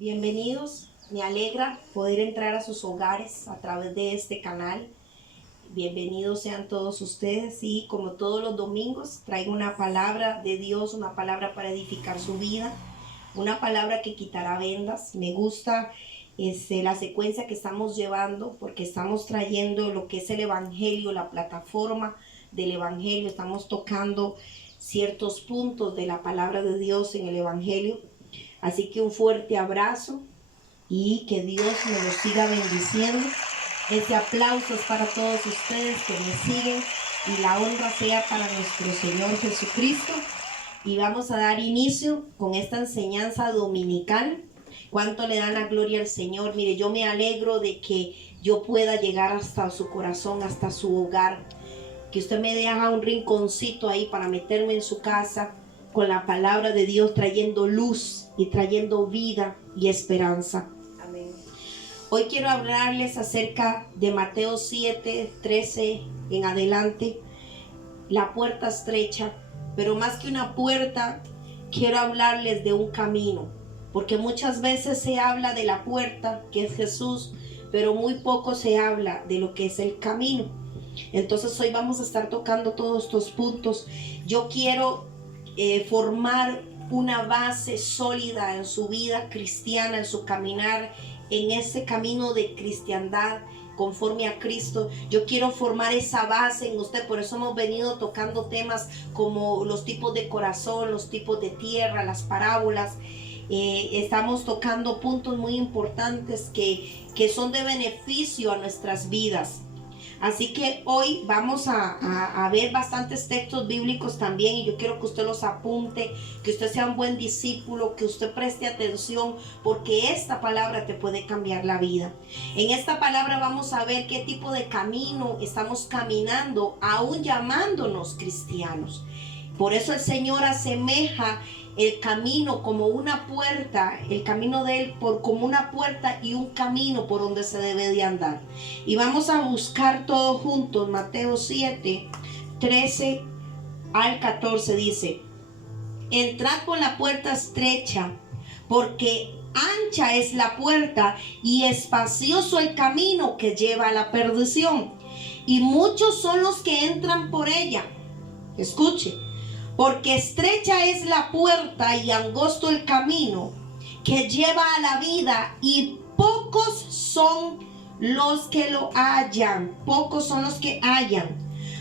Bienvenidos, me alegra poder entrar a sus hogares a través de este canal. Bienvenidos sean todos ustedes y como todos los domingos traigo una palabra de Dios, una palabra para edificar su vida, una palabra que quitará vendas. Me gusta la secuencia que estamos llevando porque estamos trayendo lo que es el Evangelio, la plataforma del Evangelio. Estamos tocando ciertos puntos de la palabra de Dios en el Evangelio. Así que un fuerte abrazo y que Dios me los siga bendiciendo. Este aplauso es para todos ustedes que me siguen y la honra sea para nuestro Señor Jesucristo. Y vamos a dar inicio con esta enseñanza dominical. ¿Cuánto le dan la gloria al Señor? Mire, yo me alegro de que yo pueda llegar hasta su corazón, hasta su hogar. Que usted me deja un rinconcito ahí para meterme en su casa con la palabra de Dios, trayendo luz y trayendo vida y esperanza. Amén. Hoy quiero hablarles acerca de Mateo 7:13 en adelante, la puerta estrecha, pero más que una puerta, quiero hablarles de un camino, porque muchas veces se habla de la puerta, que es Jesús, pero muy poco se habla de lo que es el camino. Entonces hoy vamos a estar tocando todos estos puntos. Yo quiero formar una base sólida en su vida cristiana, en su caminar, en ese camino de cristiandad conforme a Cristo. Yo quiero formar esa base en usted. Por eso hemos venido tocando temas como los tipos de corazón, los tipos de tierra, las parábolas. Estamos tocando puntos muy importantes que son de beneficio a nuestras vidas. Así que hoy vamos a ver bastantes textos bíblicos también, y yo quiero que usted los apunte, que usted sea un buen discípulo, que usted preste atención, porque esta palabra te puede cambiar la vida. En esta palabra vamos a ver qué tipo de camino estamos caminando, aún llamándonos cristianos. Por eso el Señor asemeja el camino como una puerta, el camino de Él como una puerta y un camino por donde se debe de andar. Y vamos a buscar todos juntos. Mateo 7:13 al 14 dice: entrad por la puerta estrecha, porque ancha es la puerta y espacioso el camino que lleva a la perdición, y muchos son los que entran por ella. Escuche. Porque estrecha es la puerta y angosto el camino que lleva a la vida, y pocos son los que lo hallan. Pocos son los que hallan.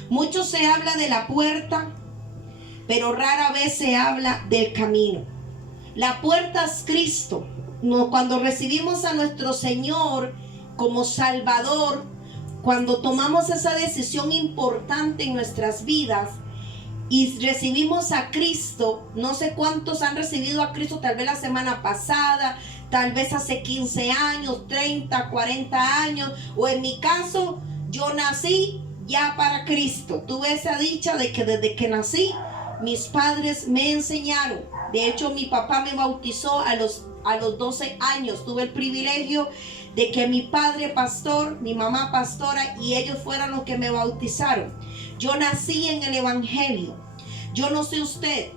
Mucho se habla de la puerta, pero rara vez se habla del camino. La puerta es Cristo. Cuando recibimos a nuestro Señor como Salvador, cuando tomamos esa decisión importante en nuestras vidas, y recibimos a Cristo, no sé cuántos han recibido a Cristo, tal vez la semana pasada, tal vez hace 15 años, 30, 40 años, o en mi caso, yo nací ya para Cristo. Tuve esa dicha de que desde que nací, mis padres me enseñaron. De hecho, mi papá me bautizó a los 12 años. Tuve el privilegio de que mi padre pastor, mi mamá pastora, y ellos fueron los que me bautizaron. Yo nací en el Evangelio. Yo no sé usted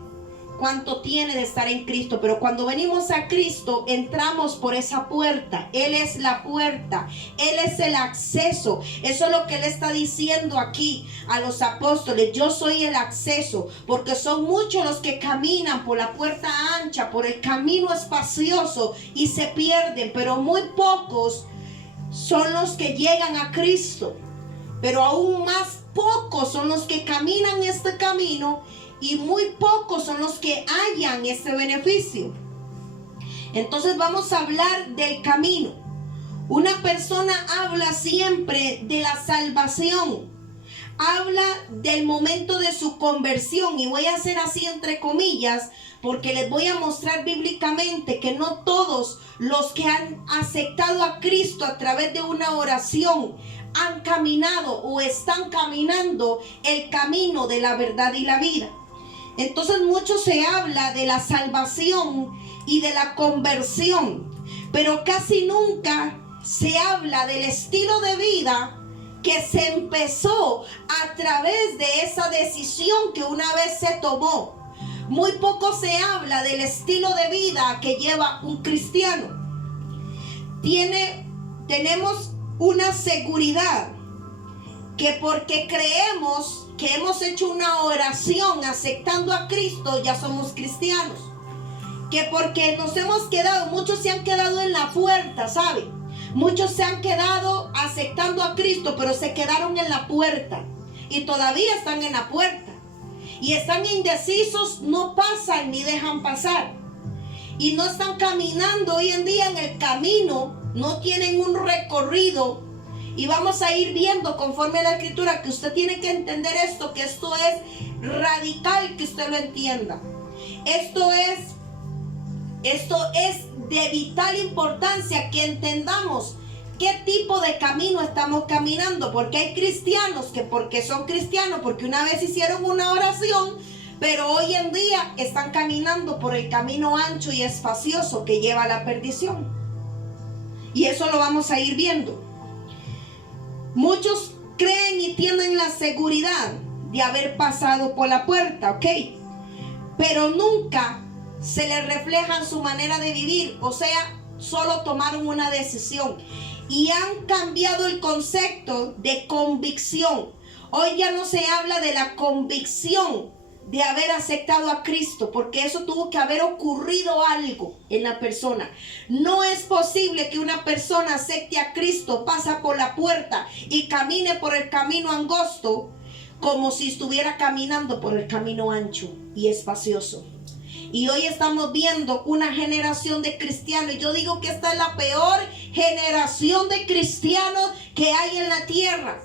cuánto tiene de estar en Cristo, pero cuando venimos a Cristo, entramos por esa puerta. Él es la puerta, Él es el acceso. Eso es lo que Él está diciendo aquí a los apóstoles: yo soy el acceso, porque son muchos los que caminan por la puerta ancha, por el camino espacioso, y se pierden, pero muy pocos son los que llegan a Cristo. Pero aún más pocos son los que caminan este camino, y muy pocos son los que hallan este beneficio. Entonces vamos a hablar del camino. Una persona habla siempre de la salvación, habla del momento de su conversión, y voy a hacer así entre comillas, porque les voy a mostrar bíblicamente que no todos los que han aceptado a Cristo a través de una oración han caminado o están caminando el camino de la verdad y la vida. Entonces mucho se habla de la salvación y de la conversión, pero casi nunca se habla del estilo de vida que se empezó a través de esa decisión que una vez se tomó. Muy poco se habla del estilo de vida que lleva un cristiano. tenemos una seguridad que porque creemos que hemos hecho una oración aceptando a Cristo, ya somos cristianos. Que porque nos hemos quedado, muchos se han quedado en la puerta, ¿sabe? Muchos se han quedado aceptando a Cristo, pero se quedaron en la puerta y todavía están en la puerta. Y están indecisos, no pasan ni dejan pasar. Y no están caminando hoy en día en el camino, no tienen un recorrido. Y vamos a ir viendo conforme a la escritura que usted tiene que entender esto, que esto es radical, que usted lo entienda. Esto es de vital importancia que entendamos qué tipo de camino estamos caminando. Porque hay cristianos que porque son cristianos, porque una vez hicieron una oración, pero hoy en día están caminando por el camino ancho y espacioso que lleva a la perdición. Y eso lo vamos a ir viendo. Muchos creen y tienen la seguridad de haber pasado por la puerta, ¿ok? Pero nunca se les refleja en su manera de vivir, o sea, solo tomaron una decisión y han cambiado el concepto de convicción. Hoy ya no se habla de la convicción de haber aceptado a Cristo, porque eso tuvo que haber ocurrido algo en la persona. No es posible que una persona acepte a Cristo, pasa por la puerta y camine por el camino angosto como si estuviera caminando por el camino ancho y espacioso. Y hoy estamos viendo una generación de cristianos. Yo digo que esta es la peor generación de cristianos que hay en la tierra.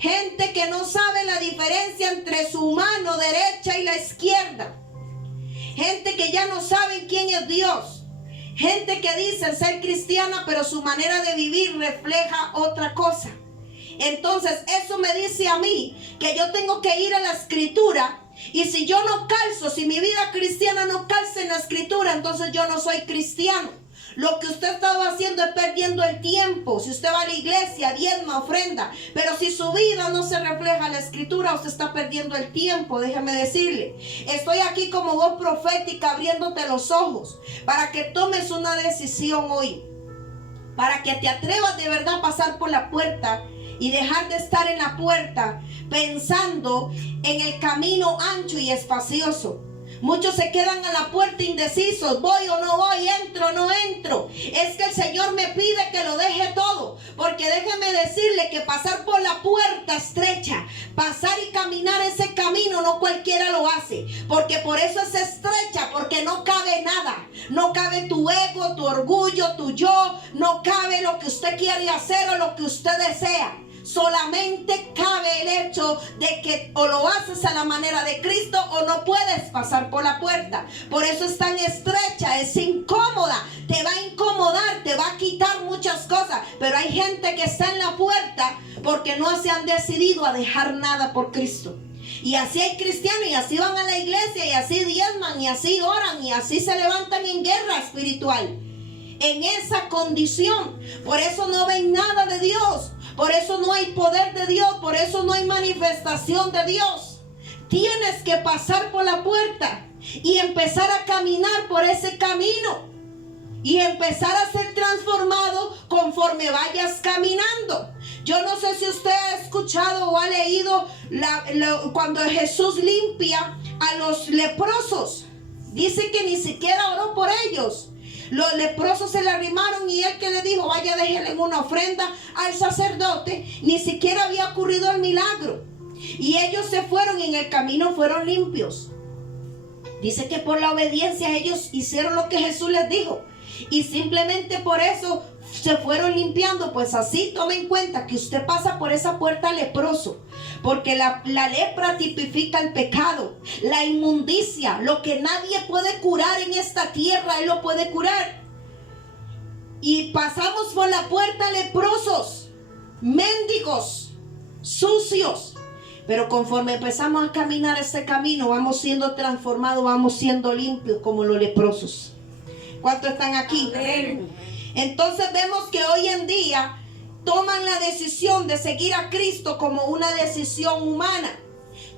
Gente que no sabe la diferencia entre su mano derecha y la izquierda. Gente que ya no sabe quién es Dios. Gente que dice ser cristiana, pero su manera de vivir refleja otra cosa. Entonces eso me dice a mí que yo tengo que ir a la escritura. Y si yo no calzo, si mi vida cristiana no calza en la escritura, entonces yo no soy cristiano. Lo que usted estaba haciendo es perdiendo el tiempo. Si usted va a la iglesia, diezma, ofrenda, pero si su vida no se refleja en la escritura, usted está perdiendo el tiempo. Déjeme decirle, estoy aquí como voz profética abriéndote los ojos para que tomes una decisión hoy, para que te atrevas de verdad a pasar por la puerta y dejar de estar en la puerta pensando en el camino ancho y espacioso. Muchos se quedan a la puerta indecisos, voy o no voy, entro o no entro. Es que el Señor me pide que lo deje todo, porque déjeme decirle que pasar por la puerta estrecha, pasar y caminar ese camino, no cualquiera lo hace, porque por eso es estrecha, porque no cabe nada. No cabe tu ego, tu orgullo, tu yo, no cabe lo que usted quiere hacer o lo que usted desea. Solamente cabe el hecho de que o lo haces a la manera de Cristo o no puedes pasar por la puerta. Por eso es tan estrecha, es incómoda, te va a incomodar, te va a quitar muchas cosas. Pero hay gente que está en la puerta porque no se han decidido a dejar nada por Cristo. Y así hay cristianos y así van a la iglesia y así diezman y así oran y así se levantan en guerra espiritual. En esa condición, por eso no ven nada de Dios. Por eso no hay poder de Dios, por eso no hay manifestación de Dios. Tienes que pasar por la puerta y empezar a caminar por ese camino. Y empezar a ser transformado conforme vayas caminando. Yo no sé si usted ha escuchado o ha leído cuando Jesús limpia a los leprosos. Dice que ni siquiera oró por ellos. Los leprosos se le arrimaron y él que le dijo, vaya, déjenle una ofrenda al sacerdote. Ni siquiera había ocurrido el milagro. Y ellos se fueron y en el camino fueron limpios. Dice que por la obediencia ellos hicieron lo que Jesús les dijo. Y simplemente por eso se fueron limpiando. Pues así tome en cuenta que usted pasa por esa puerta leproso. Porque la lepra tipifica el pecado, la inmundicia, lo que nadie puede curar en esta tierra, Él lo puede curar. Y pasamos por la puerta leprosos, mendigos, sucios. Pero conforme empezamos a caminar este camino, vamos siendo transformados, vamos siendo limpios como los leprosos. ¿Cuántos están aquí? Amén. Entonces vemos que hoy en día toman la decisión de seguir a Cristo como una decisión humana,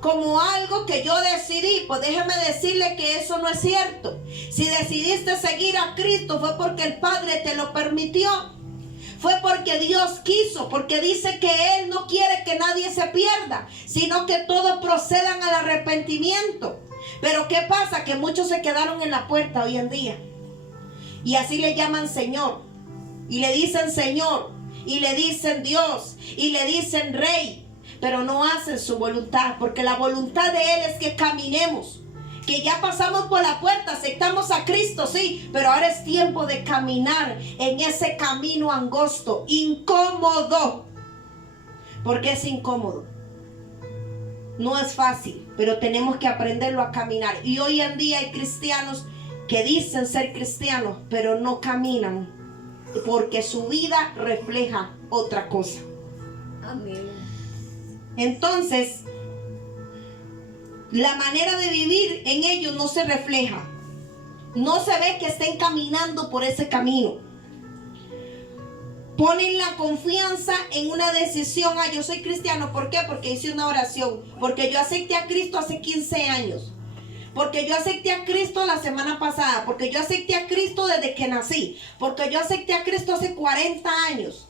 como algo que yo decidí. Pues déjeme decirle que eso no es cierto. Si decidiste seguir a Cristo fue porque el Padre te lo permitió. Fue porque Dios quiso, porque dice que Él no quiere que nadie se pierda, sino que todos procedan al arrepentimiento. Pero ¿qué pasa? Que muchos se quedaron en la puerta hoy en día. Y así le llaman Señor. Y le dicen Señor. Y le dicen Dios. Y le dicen Rey. Pero no hacen su voluntad, porque la voluntad de Él es que caminemos. Que ya pasamos por la puerta, aceptamos a Cristo, sí, pero ahora es tiempo de caminar en ese camino angosto, incómodo. Porque es incómodo. No es fácil, pero tenemos que aprenderlo a caminar. Y hoy en día hay cristianos que dicen ser cristianos, pero no caminan, porque su vida refleja otra cosa. Amén. Entonces, la manera de vivir en ellos no se refleja. No se ve que estén caminando por ese camino. Ponen la confianza en una decisión. Yo soy cristiano. ¿Por qué? Porque hice una oración. Porque yo acepté a Cristo hace 15 años. Porque yo acepté a Cristo la semana pasada. Porque yo acepté a Cristo desde que nací. Porque yo acepté a Cristo hace 40 años.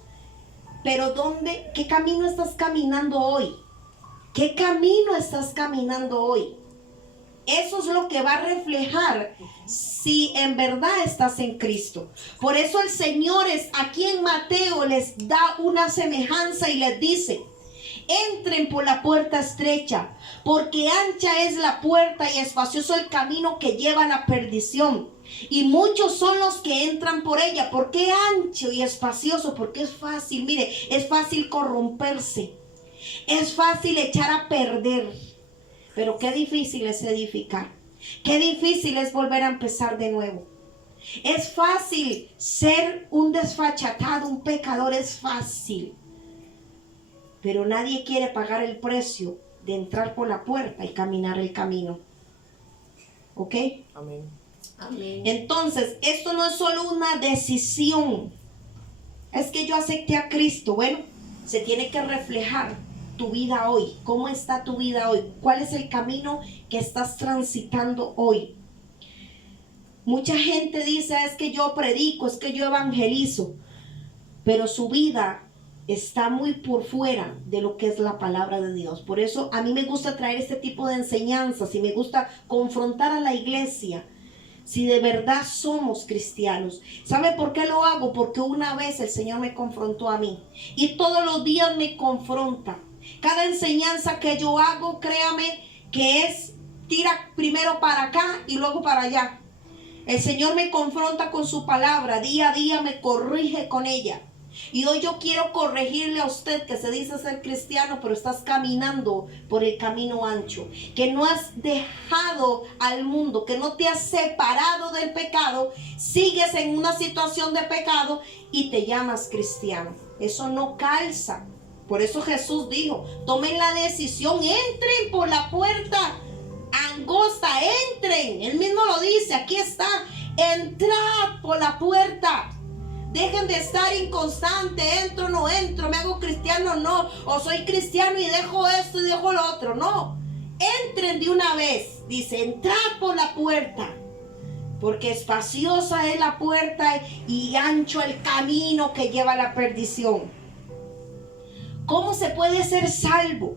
Pero ¿dónde? ¿Qué camino estás caminando hoy? ¿Qué camino estás caminando hoy? Eso es lo que va a reflejar si en verdad estás en Cristo. Por eso el Señor aquí en Mateo les da una semejanza y les dice: entren por la puerta estrecha, porque ancha es la puerta y espacioso el camino que lleva a la perdición. Y muchos son los que entran por ella. ¿Por qué ancho y espacioso? Porque es fácil, mire, es fácil corromperse. Es fácil echar a perder. Pero qué difícil es edificar. Qué difícil es volver a empezar de nuevo. Es fácil ser un desfachatado, un pecador, es fácil. Pero nadie quiere pagar el precio de entrar por la puerta y caminar el camino. ¿Ok? Amén. Amén. Entonces, esto no es solo una decisión. Es que yo acepté a Cristo. Bueno, se tiene que reflejar tu vida hoy. ¿Cómo está tu vida hoy? ¿Cuál es el camino que estás transitando hoy? Mucha gente dice: es que yo predico, es que yo evangelizo, pero su vida está muy por fuera de lo que es la palabra de Dios. Por eso a mí me gusta traer este tipo de enseñanzas y me gusta confrontar a la iglesia si de verdad somos cristianos. ¿Sabe por qué lo hago? Porque una vez el Señor me confrontó a mí y todos los días me confronta. Cada enseñanza que yo hago, créame que es tira primero para acá y luego para allá. El Señor me confronta con su palabra, día a día me corrige con ella. Y hoy yo quiero corregirle a usted que se dice ser cristiano, pero estás caminando por el camino ancho, que no has dejado al mundo, que no te has separado del pecado, sigues en una situación de pecado y te llamas cristiano. Eso no calza. Por eso Jesús dijo: tomen la decisión, entren por la puerta angosta, entren. Él mismo lo dice, aquí está: entrad por la puerta. Dejen de estar inconstante, entro, no entro, me hago cristiano, no, o soy cristiano y dejo esto y dejo lo otro. No, entren de una vez. Dice: entrad por la puerta, porque espaciosa es la puerta y ancho el camino que lleva a la perdición. ¿Cómo se puede ser salvo?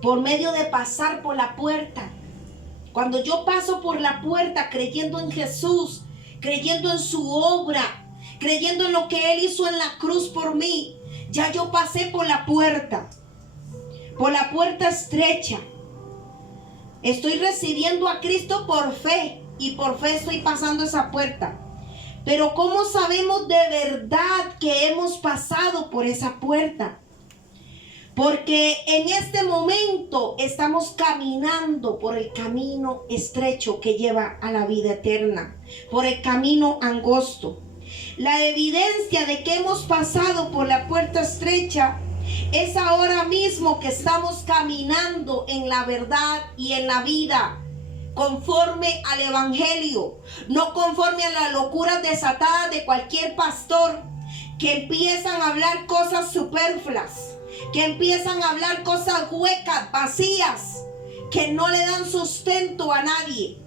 Por medio de pasar por la puerta. Cuando yo paso por la puerta creyendo en Jesús, creyendo en su obra, creyendo en lo que Él hizo en la cruz por mí, ya yo pasé por la puerta estrecha. Estoy recibiendo a Cristo por fe y por fe estoy pasando esa puerta. Pero ¿cómo sabemos de verdad que hemos pasado por esa puerta? Porque en este momento estamos caminando por el camino estrecho que lleva a la vida eterna, por el camino angosto. La evidencia de que hemos pasado por la puerta estrecha es ahora mismo que estamos caminando en la verdad y en la vida, conforme al evangelio, no conforme a las locuras desatadas de cualquier pastor que empiezan a hablar cosas superfluas, que empiezan a hablar cosas huecas, vacías, que no le dan sustento a nadie.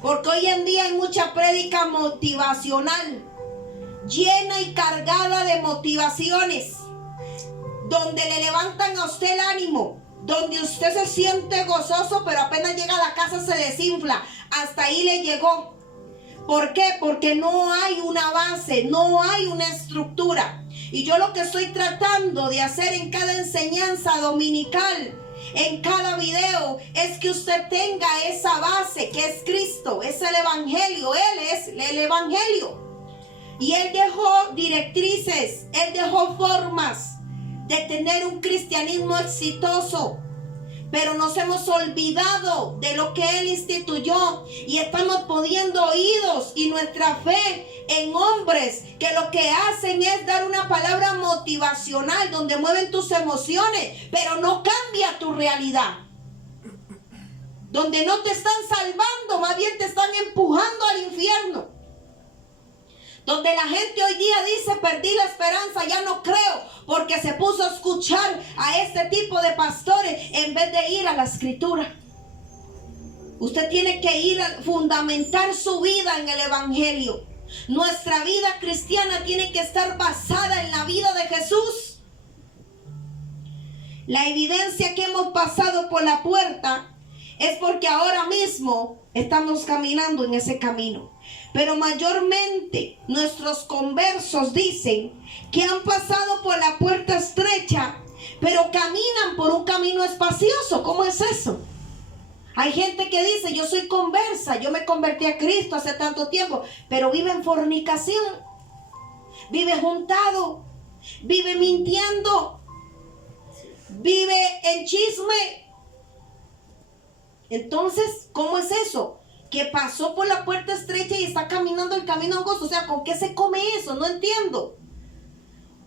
Porque hoy en día hay mucha prédica motivacional, llena y cargada de motivaciones, donde le levantan a usted el ánimo, donde usted se siente gozoso, pero apenas llega a la casa se desinfla. Hasta ahí le llegó. ¿Por qué? Porque no hay una base, no hay una estructura. Y yo lo que estoy tratando de hacer en cada enseñanza dominical, en cada video, es que usted tenga esa base que es Cristo, es el Evangelio. Él es el Evangelio. Y Él dejó directrices, Él dejó formas de tener un cristianismo exitoso. Pero nos hemos olvidado de lo que Él instituyó y estamos poniendo oídos y nuestra fe en hombres que lo que hacen es dar una palabra motivacional donde mueven tus emociones, pero no cambia tu realidad. Donde no te están salvando, más bien te están empujando al infierno. Donde la gente hoy día dice, perdí la esperanza, ya no creo, porque se puso a escuchar a este tipo de pastores en vez de ir a la escritura. Usted tiene que ir a fundamentar su vida en el Evangelio. Nuestra vida cristiana tiene que estar basada en la vida de Jesús. La evidencia que hemos pasado por la puerta es porque ahora mismo estamos caminando en ese camino. Pero mayormente nuestros conversos dicen que han pasado por la puerta estrecha, pero caminan por un camino espacioso. ¿Cómo es eso? Hay gente que dice, yo soy conversa, yo me convertí a Cristo hace tanto tiempo, pero vive en fornicación, vive juntado, vive mintiendo, vive en chisme. Entonces, ¿cómo es eso? Que pasó por la puerta estrecha y está caminando el camino angosto. O sea, ¿con qué se come eso? No entiendo.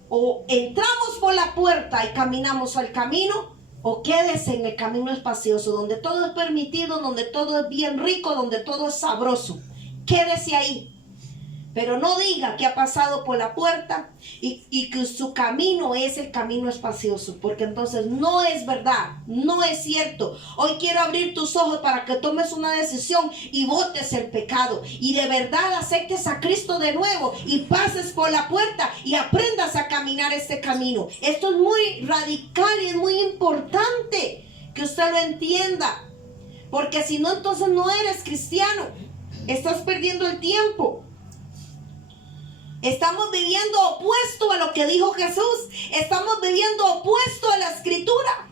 O entramos por la puerta y caminamos al camino, o quédese en el camino espacioso, donde todo es permitido, donde todo es bien rico, donde todo es sabroso. Quédese ahí. Pero no diga que ha pasado por la puerta y que su camino es el camino espacioso, porque entonces no es verdad, no es cierto. Hoy quiero abrir tus ojos para que tomes una decisión y botes el pecado y de verdad aceptes a Cristo de nuevo y pases por la puerta y aprendas a caminar este camino. Esto es muy radical y es muy importante que usted lo entienda, porque si no, entonces no eres cristiano, estás perdiendo el tiempo. Estamos viviendo opuesto a lo que dijo Jesús. Estamos viviendo opuesto a la escritura.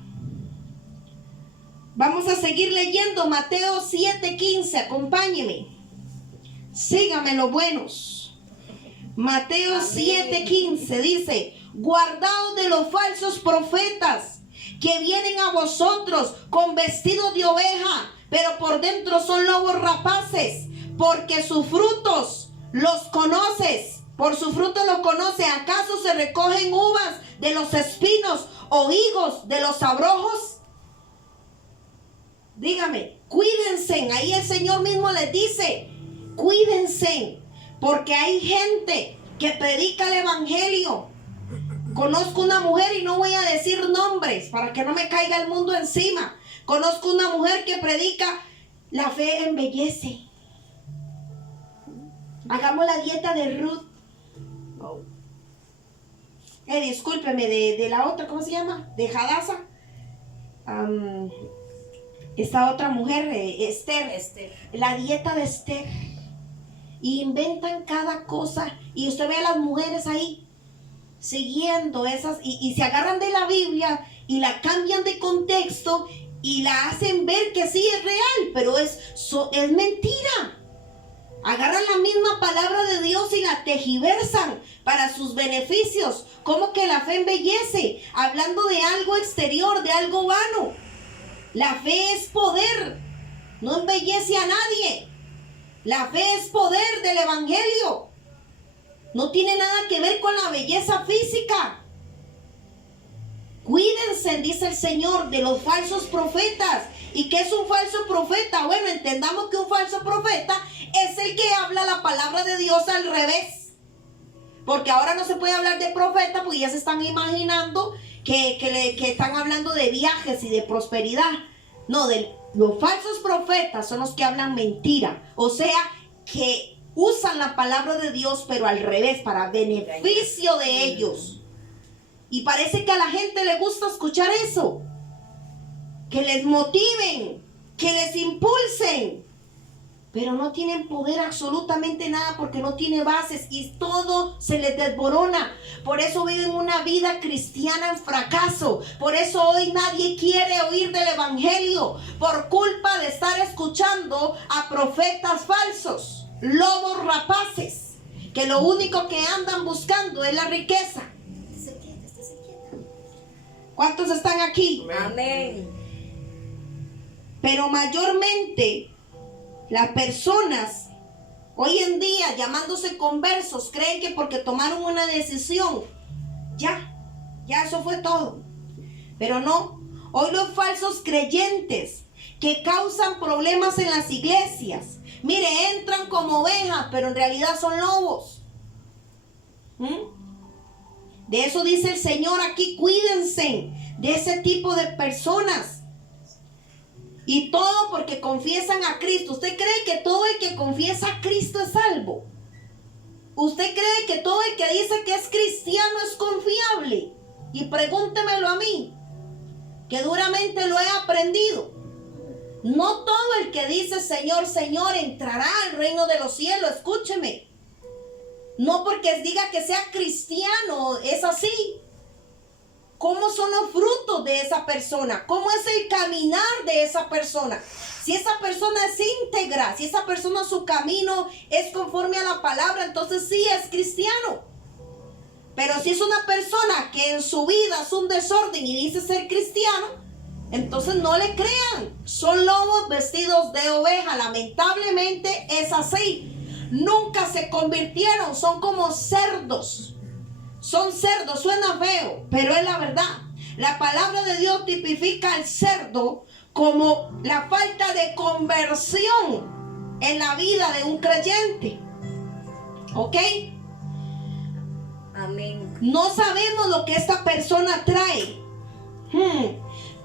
Vamos a seguir leyendo Mateo 7:15. Acompáñeme. Síganme los buenos. Mateo 7:15 dice: guardaos de los falsos profetas que vienen a vosotros con vestidos de oveja, pero por dentro son lobos rapaces, porque sus frutos los conoces. Por su fruto lo conoce. ¿Acaso se recogen uvas de los espinos o higos de los abrojos? Dígame, cuídense. Ahí el Señor mismo les dice, cuídense, porque hay gente que predica el Evangelio. Conozco una mujer, y no voy a decir nombres para que no me caiga el mundo encima. Conozco una mujer que predica, la fe embellece. Hagamos la dieta de Ruth. Discúlpeme, de la otra, ¿cómo se llama? De Hadassah. Esta otra mujer, Esther. La dieta de Esther. Y inventan cada cosa. Y usted ve a las mujeres ahí siguiendo esas. Y se agarran de la Biblia y la cambian de contexto y la hacen ver que sí es real, pero es mentira. Agarran la misma palabra de Dios y la tergiversan para sus beneficios. Como que la fe embellece, hablando de algo exterior, de algo vano. La fe es poder, no embellece a nadie. La fe es poder del Evangelio. No tiene nada que ver con la belleza física. Cuídense, dice el Señor, de los falsos profetas. ¿Y qué es un falso profeta? Bueno, entendamos que un falso profeta es el que habla la palabra de Dios al revés. Porque ahora no se puede hablar de profeta, porque ya se están imaginando que están hablando de viajes y de prosperidad. No, los falsos profetas son los que hablan mentira. O sea, que usan la palabra de Dios, pero al revés, para beneficio de ellos. Y parece que a la gente le gusta escuchar eso. Que les motiven, que les impulsen. Pero no tienen poder absolutamente nada porque no tiene bases y todo se les desborona. Por eso viven una vida cristiana en fracaso. Por eso hoy nadie quiere oír del evangelio por culpa de estar escuchando a profetas falsos, lobos rapaces, que lo único que andan buscando es la riqueza. ¿Cuántos están aquí? Amén. Pero mayormente las personas hoy en día, llamándose conversos, creen que porque tomaron una decisión, ya eso fue todo. Pero no, hoy los falsos creyentes que causan problemas en las iglesias, mire, entran como ovejas, pero en realidad son lobos. De eso dice el Señor aquí, cuídense de ese tipo de personas. Y todo porque confiesan a Cristo. ¿Usted cree que todo el que confiesa a Cristo es salvo? ¿Usted cree que todo el que dice que es cristiano es confiable? Y pregúntemelo a mí, que duramente lo he aprendido. No todo el que dice Señor, Señor entrará al reino de los cielos. Escúcheme. No porque diga que sea cristiano es así. ¿Cómo son los frutos de esa persona? ¿Cómo es el caminar de esa persona? Si esa persona es íntegra, si esa persona su camino es conforme a la palabra, entonces sí es cristiano. Pero si es una persona que en su vida es un desorden y dice ser cristiano, entonces no le crean. Son lobos vestidos de oveja. Lamentablemente es así. Nunca se convirtieron, son como cerdos. Son cerdos, suena feo, pero es la verdad. La palabra de Dios tipifica al cerdo como la falta de conversión en la vida de un creyente. ¿Ok? Amén. No sabemos lo que esta persona trae.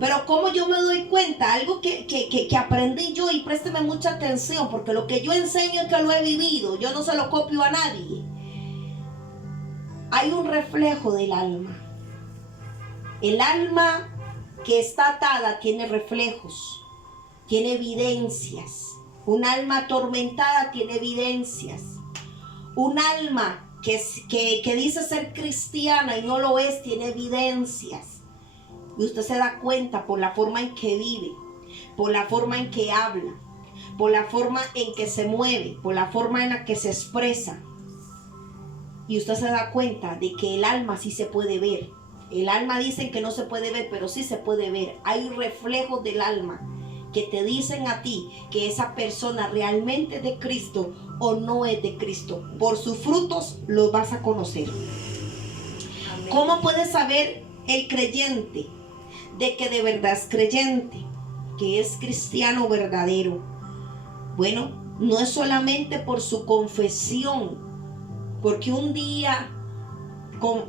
Pero como yo me doy cuenta, algo que aprendí yo, y présteme mucha atención, porque lo que yo enseño es que lo he vivido, yo no se lo copio a nadie. Hay un reflejo del alma. El alma que está atada tiene reflejos, tiene evidencias. Un alma atormentada tiene evidencias. Un alma que dice ser cristiana y no lo es, tiene evidencias. Y usted se da cuenta por la forma en que vive, por la forma en que habla, por la forma en que se mueve, por la forma en la que se expresa. Y usted se da cuenta de que el alma sí se puede ver. El alma dicen que no se puede ver, pero sí se puede ver. Hay reflejos del alma que te dicen a ti que esa persona realmente es de Cristo o no es de Cristo. Por sus frutos los vas a conocer. Amén. ¿Cómo puede saber el creyente de que de verdad es creyente, que es cristiano verdadero? Bueno, no es solamente por su confesión, porque un día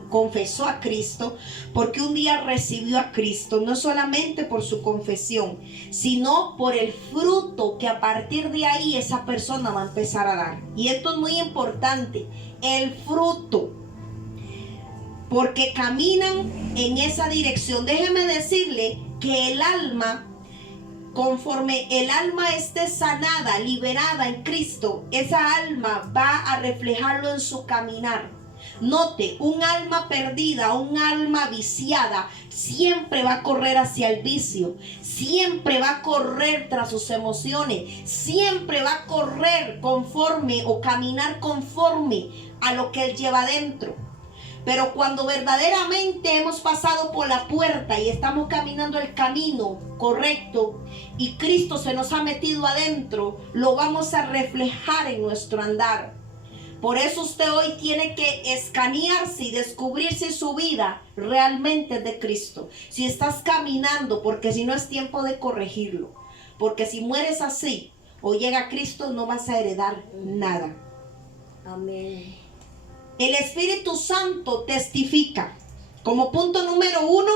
confesó a Cristo, porque un día recibió a Cristo, no solamente por su confesión, sino por el fruto que a partir de ahí esa persona va a empezar a dar. Y esto es muy importante, el fruto, porque caminan en esa dirección. Déjeme decirle que el alma, conforme el alma esté sanada, liberada en Cristo, esa alma va a reflejarlo en su caminar. Note, un alma perdida, un alma viciada, siempre va a correr hacia el vicio, siempre va a correr tras sus emociones, siempre va a correr conforme o caminar conforme a lo que él lleva dentro. Pero cuando verdaderamente hemos pasado por la puerta y estamos caminando el camino correcto y Cristo se nos ha metido adentro, lo vamos a reflejar en nuestro andar. Por eso usted hoy tiene que escanearse y descubrir si su vida realmente es de Cristo. Si estás caminando, porque si no es tiempo de corregirlo. Porque si mueres así o llega Cristo, no vas a heredar nada. Amén. El Espíritu Santo testifica Como punto número 1,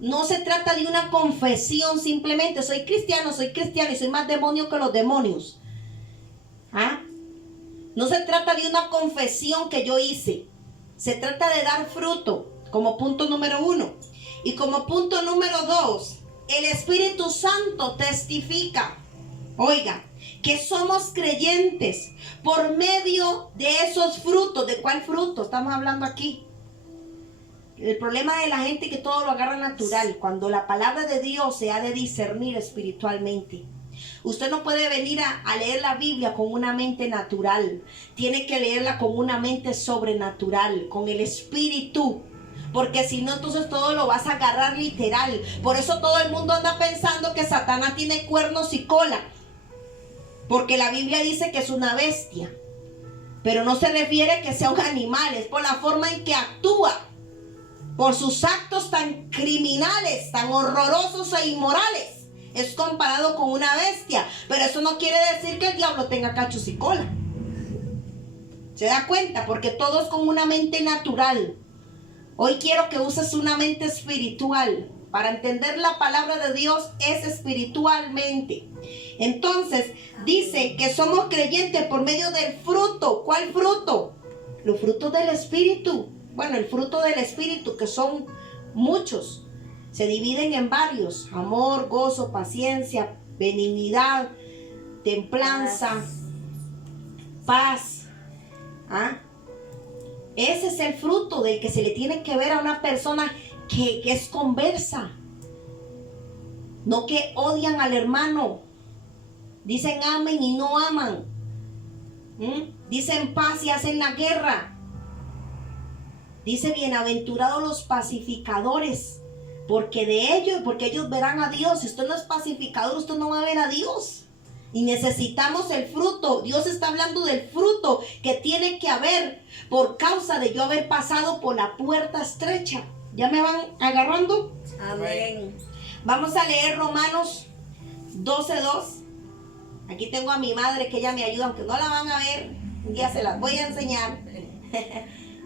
no se trata de una confesión simplemente, soy cristiano y soy más demonio que los demonios. ¿Ah? No se trata de una confesión que yo hice. Se trata de dar fruto, como punto número 1. Y como punto número 2, el Espíritu Santo testifica, oiga, que somos creyentes por medio de esos frutos. ¿De cuál fruto estamos hablando aquí? El problema de la gente es que todo lo agarra natural, cuando la palabra de Dios se ha de discernir espiritualmente. Usted no puede venir a leer la Biblia con una mente natural. Tiene que leerla con una mente sobrenatural, con el Espíritu. Porque si no, entonces todo lo vas a agarrar literal. Por eso todo el mundo anda pensando que Satanás tiene cuernos y cola. Porque la Biblia dice que es una bestia. Pero no se refiere a que sea un animal. Es por la forma en que actúa. Por sus actos tan criminales, tan horrorosos e inmorales. Es comparado con una bestia. Pero eso no quiere decir que el diablo tenga cachos y cola. ¿Se da cuenta? Porque todo es con una mente natural. Hoy quiero que uses una mente espiritual. Para entender la palabra de Dios es espiritualmente. Entonces, dice que somos creyentes por medio del fruto. ¿Cuál fruto? Los frutos del Espíritu. Bueno, el fruto del Espíritu, que son muchos. Se dividen en varios: amor, gozo, paciencia, benignidad, templanza, paz. ¿Ah? Ese es el fruto del que se le tiene que ver a una persona que es conversa. No que odian al hermano. Dicen amen y no aman. Dicen paz y hacen la guerra. Dice bienaventurados los pacificadores, porque ellos verán a Dios. Si usted no es pacificador, usted no va a ver a Dios. Y necesitamos el fruto. Dios está hablando del fruto que tiene que haber por causa de yo haber pasado por la puerta estrecha. ¿Ya me van agarrando? Amén. Vamos a leer Romanos 12:2. Aquí tengo a mi madre que ella me ayuda, aunque no la van a ver. Un día se las voy a enseñar.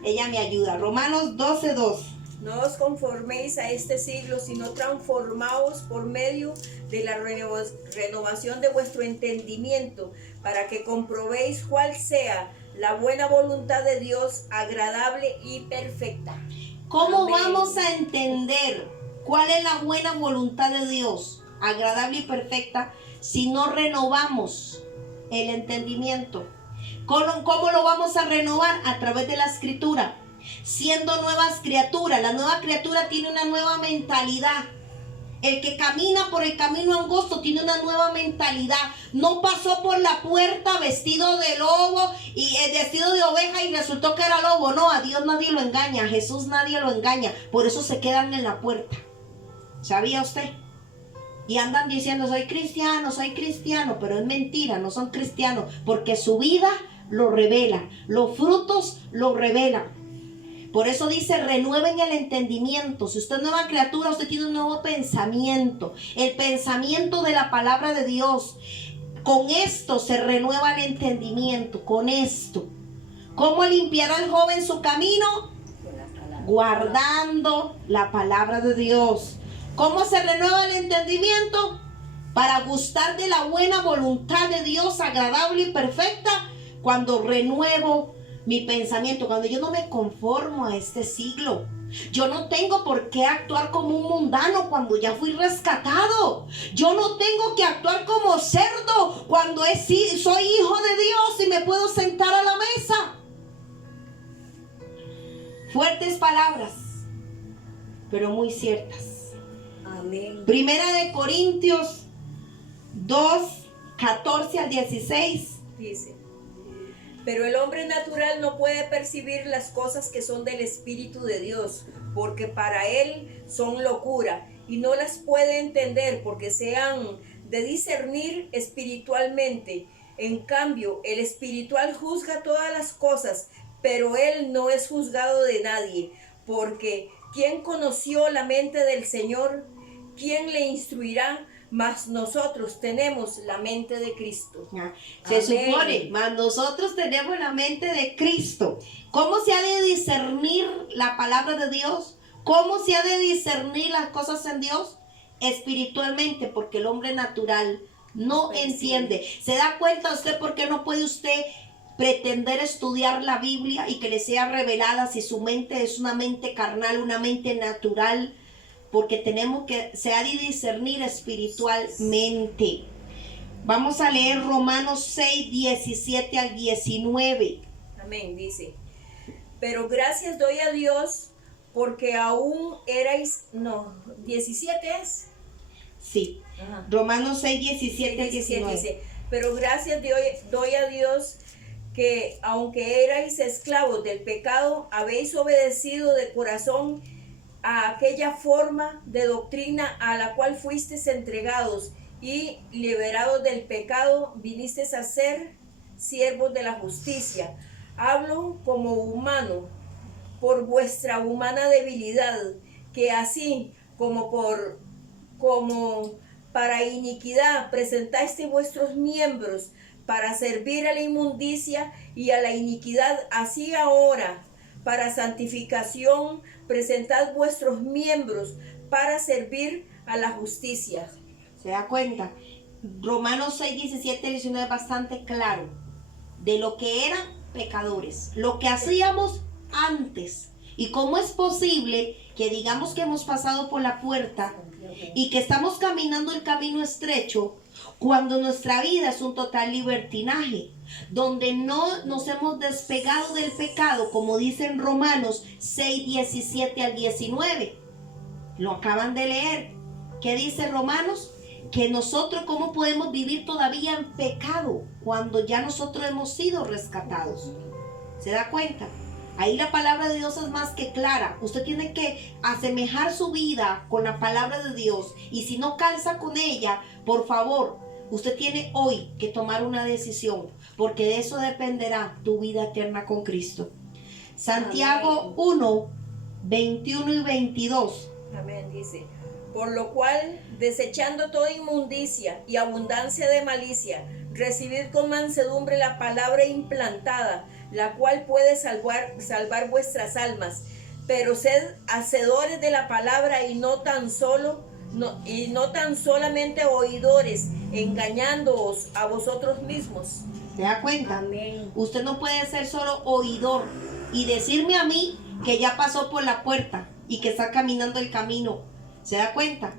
Ella me ayuda. Romanos 12:2. No os conforméis a este siglo, sino transformaos por medio de la renovación de vuestro entendimiento, para que comprobéis cuál sea la buena voluntad de Dios, agradable y perfecta. ¿Cómo Amén. vamos a entender cuál es la buena voluntad de Dios, agradable y perfecta, si no renovamos el entendimiento? ¿Cómo lo vamos a renovar? A través de la Escritura. Siendo nuevas criaturas. La nueva criatura tiene una nueva mentalidad. El que camina por el camino angosto tiene una nueva mentalidad. No pasó por la puerta vestido de lobo y vestido de oveja y resultó que era lobo. No, a Dios nadie lo engaña, a Jesús nadie lo engaña. Por eso se quedan en la puerta. ¿Sabía usted? Y andan diciendo soy cristiano, pero es mentira, no son cristianos, porque su vida lo revela, los frutos lo revelan. Por eso dice, renueven el entendimiento. Si usted es nueva criatura, usted tiene un nuevo pensamiento. El pensamiento de la palabra de Dios. Con esto se renueva el entendimiento. Con esto. ¿Cómo limpiará el joven su camino? Guardando la palabra de Dios. ¿Cómo se renueva el entendimiento? Para gustar de la buena voluntad de Dios, agradable y perfecta. Cuando renuevo mi pensamiento, cuando yo no me conformo a este siglo. Yo no tengo por qué actuar como un mundano cuando ya fui rescatado. Yo no tengo que actuar como cerdo cuando soy hijo de Dios y me puedo sentar a la mesa. Fuertes palabras, pero muy ciertas. Amén. Primera de Corintios 2:14-16. Dice: pero el hombre natural no puede percibir las cosas que son del Espíritu de Dios, porque para él son locura, y no las puede entender porque sean de discernir espiritualmente. En cambio, el espiritual juzga todas las cosas, pero él no es juzgado de nadie, porque ¿quién conoció la mente del Señor? ¿Quién le instruirá? Mas nosotros tenemos la mente de Cristo. Se Amén. supone, mas nosotros tenemos la mente de Cristo. ¿Cómo se ha de discernir la palabra de Dios? ¿Cómo se ha de discernir las cosas en Dios? Espiritualmente, porque el hombre natural no entiende. ¿Se da cuenta usted por qué no puede usted pretender estudiar la Biblia y que le sea revelada si su mente es una mente carnal, una mente natural? Porque tenemos que, se ha de discernir espiritualmente. Vamos a leer Romanos 6, 17 al 19. Amén, dice. Pero gracias doy a Dios porque aún erais, no, 17 es. Sí, Ajá. Romanos 6, 17 al 19. Dice, pero gracias doy a Dios que aunque erais esclavos del pecado, habéis obedecido de corazón a aquella forma de doctrina a la cual fuisteis entregados y liberados del pecado, vinisteis a ser siervos de la justicia. Hablo como humano, por vuestra humana debilidad, que así como para iniquidad presentaste vuestros miembros para servir a la inmundicia y a la iniquidad, así ahora para santificación presentad vuestros miembros para servir a la justicia. ¿Se da cuenta? Romanos 6, 17 y 19 es bastante claro de lo que eran pecadores, lo que hacíamos antes y cómo es posible que digamos que hemos pasado por la puerta y que estamos caminando el camino estrecho cuando nuestra vida es un total libertinaje, donde no nos hemos despegado del pecado, como dice en Romanos 6, 17 al 19. Lo acaban de leer. ¿Qué dice Romanos? Que nosotros cómo podemos vivir todavía en pecado cuando ya nosotros hemos sido rescatados. ¿Se da cuenta? Ahí la palabra de Dios es más que clara. Usted tiene que asemejar su vida con la palabra de Dios. Y si no calza con ella, por favor, usted tiene hoy que tomar una decisión, porque de eso dependerá tu vida eterna con Cristo. Santiago 1, 21 y 22. Amén, dice. Por lo cual, desechando toda inmundicia y abundancia de malicia, recibid con mansedumbre la palabra implantada, la cual puede salvar vuestras almas. Pero sed hacedores de la palabra y no tan solamente oidores, engañándoos a vosotros mismos. ¿Se da cuenta? Amén. Usted no puede ser solo oidor y decirme a mí que ya pasó por la puerta y que está caminando el camino. ¿Se da cuenta?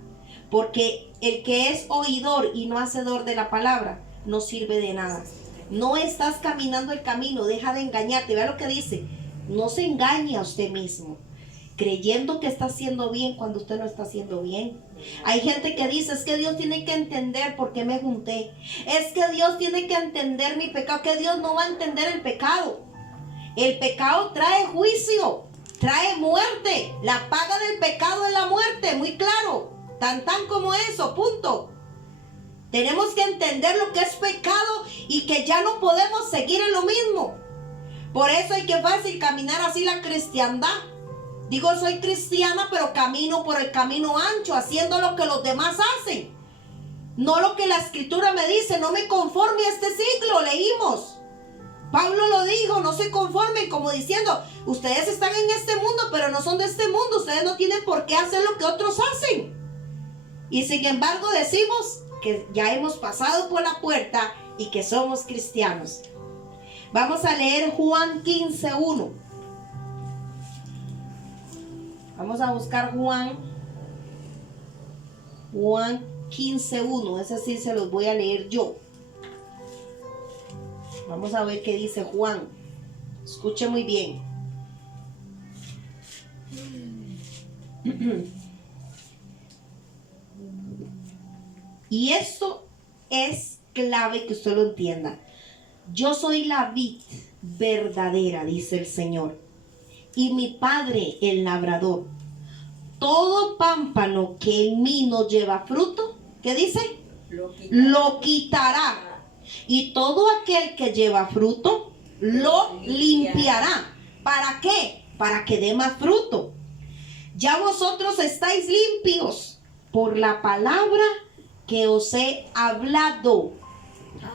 Porque el que es oidor y no hacedor de la palabra no sirve de nada. No estás caminando el camino, deja de engañarte. Vea lo que dice. No se engañe a usted mismo, creyendo que está haciendo bien cuando usted no está haciendo bien. Hay gente que dice, es que Dios tiene que entender por qué me junté. Es que Dios tiene que entender mi pecado, que Dios no va a entender el pecado. El pecado trae juicio, trae muerte. La paga del pecado es la muerte, muy claro. Tan como eso, punto. Tenemos que entender lo que es pecado y que ya no podemos seguir en lo mismo. Por eso hay que fácil caminar así la cristiandad. Digo, soy cristiana, pero camino por el camino ancho, haciendo lo que los demás hacen. No lo que la escritura me dice, no me conforme a este siglo, leímos. Pablo lo dijo, no se conformen, como diciendo, ustedes están en este mundo, pero no son de este mundo, ustedes no tienen por qué hacer lo que otros hacen. Y sin embargo decimos que ya hemos pasado por la puerta y que somos cristianos. Vamos a leer Juan 15:1. Vamos a buscar Juan 15:1. Ese sí se los voy a leer yo. Vamos a ver qué dice Juan. Escuche muy bien. Y esto es clave que usted lo entienda. Yo soy la vid verdadera, dice el Señor, y mi Padre el labrador. Todo pámpano que en mí no lleva fruto, ¿qué dice? Lo quitará. Y todo aquel que lleva fruto, lo limpiará. ¿Para qué? Para que dé más fruto. Ya vosotros estáis limpios por la palabra que os he hablado.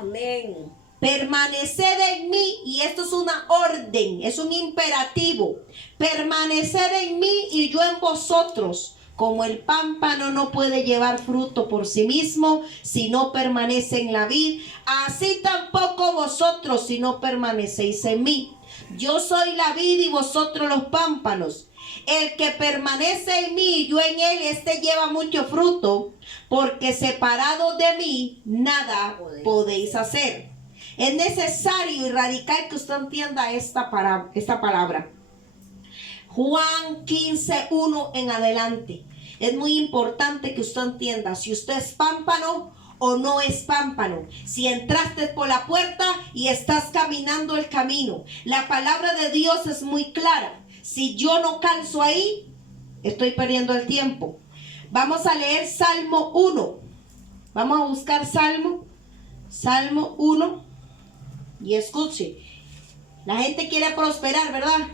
Amén. Permaneced en mí, y esto es una orden, es un imperativo. Permaneced en mí y yo en vosotros. Como el pámpano no puede llevar fruto por sí mismo si no permanece en la vid, así tampoco vosotros si no permanecéis en mí. Yo soy la vid y vosotros los pámpanos. El que permanece en mí y yo en él, este lleva mucho fruto, porque separados de mí nada podéis hacer. Es necesario y radical que usted entienda esta palabra. Juan 15:1 en adelante. Es muy importante que usted entienda si usted es pámpano o no es pámpano. Si entraste por la puerta y estás caminando el camino. La palabra de Dios es muy clara. Si yo no calzo ahí, estoy perdiendo el tiempo. Vamos a leer Salmo 1. Vamos a buscar Salmo 1. Y escuche, la gente quiere prosperar, ¿verdad?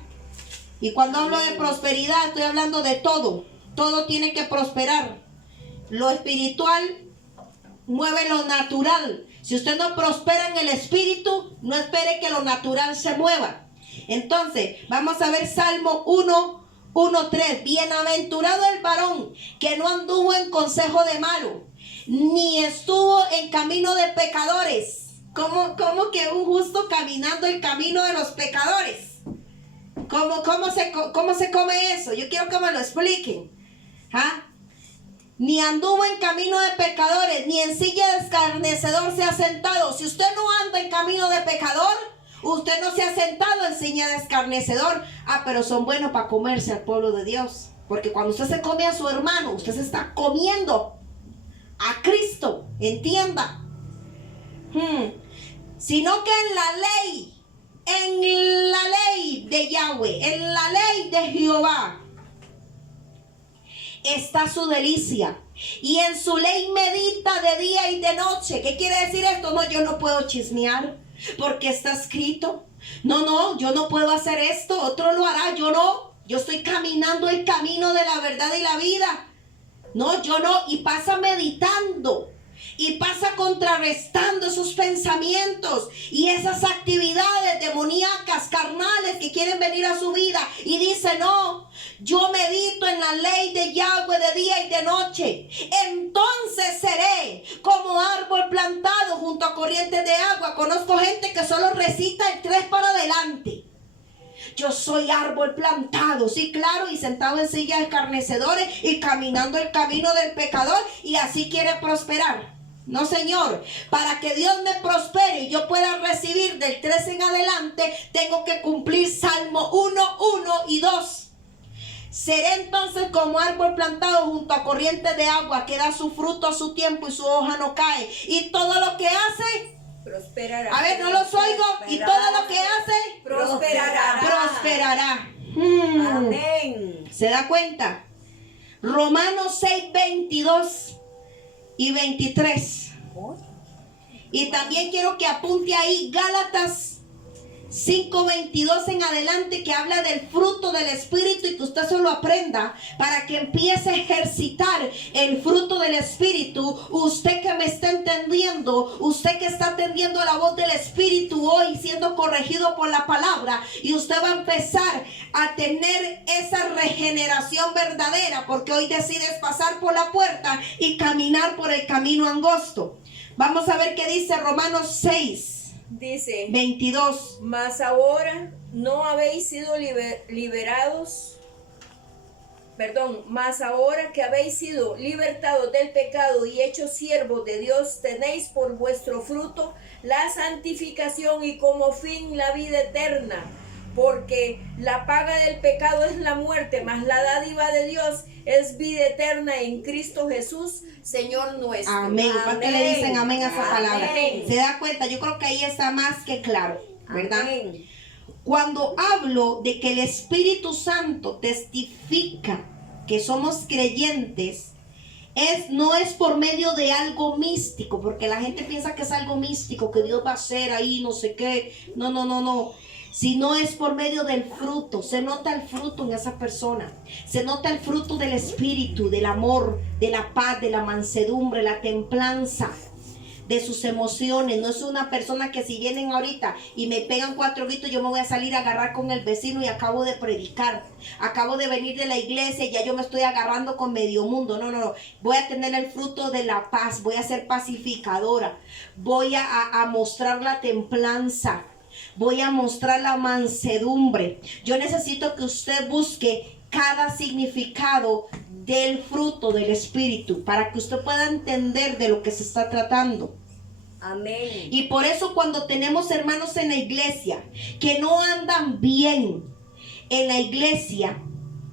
Y cuando hablo de prosperidad, estoy hablando de todo. Todo tiene que prosperar. Lo espiritual mueve lo natural. Si usted no prospera en el espíritu, no espere que lo natural se mueva. Entonces, vamos a ver Salmo 1:3. Bienaventurado el varón que no anduvo en consejo de malo, ni estuvo en camino de pecadores. ¿Cómo que un justo caminando el camino de los pecadores? ¿Cómo se come eso? Yo quiero que me lo expliquen. Ni anduvo en camino de pecadores, ni en silla de escarnecedor se ha sentado. Si usted no anda en camino de pecador, usted no se ha sentado en silla de escarnecedor. Pero son buenos para comerse al pueblo de Dios. Porque cuando usted se come a su hermano, usted se está comiendo a Cristo. Entienda. Sino que en la ley de Yahweh, en la ley de Jehová, está su delicia, y en su ley medita de día y de noche. ¿Qué quiere decir esto? No, yo no puedo chismear porque está escrito. No, yo no puedo hacer esto, otro lo hará, yo no. Yo estoy caminando el camino de la verdad y la vida. No, yo no. Y pasa meditando y pasa contrarrestando esos pensamientos y esas actividades demoníacas, carnales que quieren venir a su vida, y dice: no, yo medito en la ley de Yahweh de día y de noche. Entonces seré como árbol plantado junto a corrientes de agua. Conozco gente que solo recita el 3 para adelante. Yo soy árbol plantado, sí, claro, y sentado en silla de escarnecedores y caminando el camino del pecador, y así quiere prosperar. No, señor. Para que Dios me prospere y yo pueda recibir del 3 en adelante, tengo que cumplir Salmo 1:1 y 2. Seré entonces como árbol plantado junto a corrientes de agua, que da su fruto a su tiempo y su hoja no cae. Y todo lo que hace prosperará. A ver, no los oigo. Y todo lo que hace prosperará. Amén. ¿Se da cuenta? Romanos 6:22 y 23. Y también quiero que apunte ahí Gálatas 5:22 en adelante, que habla del fruto del Espíritu, y que usted se lo aprenda para que empiece a ejercitar el fruto del Espíritu. Usted que me está entendiendo, usted que está atendiendo la voz del Espíritu hoy, siendo corregido por la palabra, y usted va a empezar a tener esa regeneración verdadera, porque hoy decides pasar por la puerta y caminar por el camino angosto. Vamos a ver qué dice Romanos 6. Dice 22. Mas ahora no habéis sido liberados. Mas ahora que habéis sido libertados del pecado y hechos siervos de Dios, tenéis por vuestro fruto la santificación y como fin la vida eterna. Porque la paga del pecado es la muerte, mas la dádiva de Dios es vida eterna en Cristo Jesús, Señor nuestro. Amén. ¿Cuántos le dicen amén a esa palabra? Amén. ¿Se da cuenta? Yo creo que ahí está más que claro, ¿verdad? Amén. Cuando hablo de que el Espíritu Santo testifica que somos creyentes, no es por medio de algo místico, porque la gente piensa que es algo místico, que Dios va a hacer ahí no sé qué. No. Sino es por medio del fruto. Se nota el fruto en esa persona. Se nota el fruto del Espíritu, del amor, de la paz, de la mansedumbre, la templanza. de sus emociones. No es una persona que si vienen ahorita y me pegan 4 gritos, yo me voy a salir a agarrar con el vecino y acabo de predicar. Acabo de venir de la iglesia y ya yo me estoy agarrando con medio mundo. No, no, no. Voy a tener el fruto de la paz. Voy a ser pacificadora. Voy a mostrar la templanza. Voy a mostrar la mansedumbre. Yo necesito que usted busque cada significado del fruto del Espíritu para que usted pueda entender de lo que se está tratando. Amén. Y por eso cuando tenemos hermanos en la iglesia que no andan bien en la iglesia,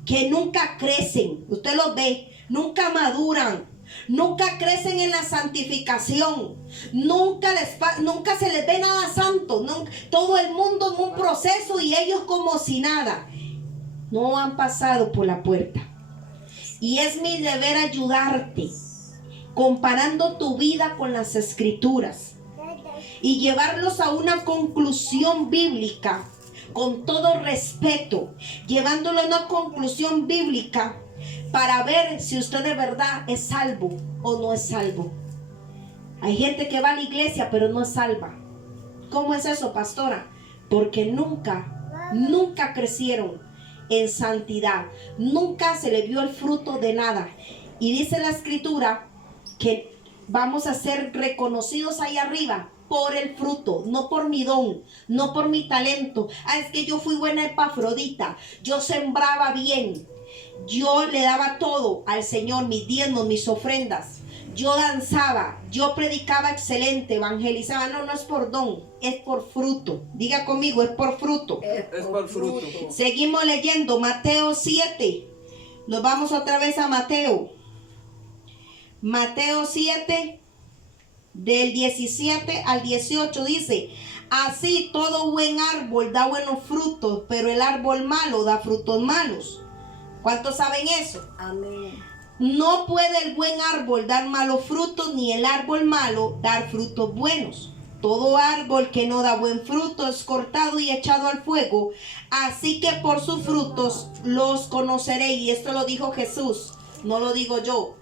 que nunca crecen, usted los ve, nunca maduran, nunca crecen en la santificación, nunca se les ve nada santo, todo el mundo en un proceso y ellos como si nada. No han pasado por la puerta. Y es mi deber ayudarte, comparando tu vida con las Escrituras y llevarlos a una conclusión bíblica, con todo respeto, llevándolo a una conclusión bíblica para ver si usted de verdad es salvo o no es salvo. Hay gente que va a la iglesia pero no es salva. ¿Cómo es eso, pastora? Porque nunca crecieron en santidad, nunca se le vio el fruto de nada. Y dice la Escritura que vamos a ser reconocidos ahí arriba por el fruto, no por mi don, no por mi talento. Es que yo fui buena Epafrodita, yo sembraba bien, yo le daba todo al Señor, mis diezmos, mis ofrendas, yo danzaba, yo predicaba excelente, evangelizaba. No, no es por don, es por fruto. Diga conmigo, es por fruto. Es por fruto. Seguimos leyendo Mateo 7. Nos vamos otra vez a Mateo. Mateo 7, del 17 al 18 dice: así todo buen árbol da buenos frutos, pero el árbol malo da frutos malos. ¿Cuántos saben eso? Amén. No puede el buen árbol dar malos frutos, ni el árbol malo dar frutos buenos. Todo árbol que no da buen fruto es cortado y echado al fuego. Así que por sus frutos los conoceréis. Y esto lo dijo Jesús, no lo digo yo.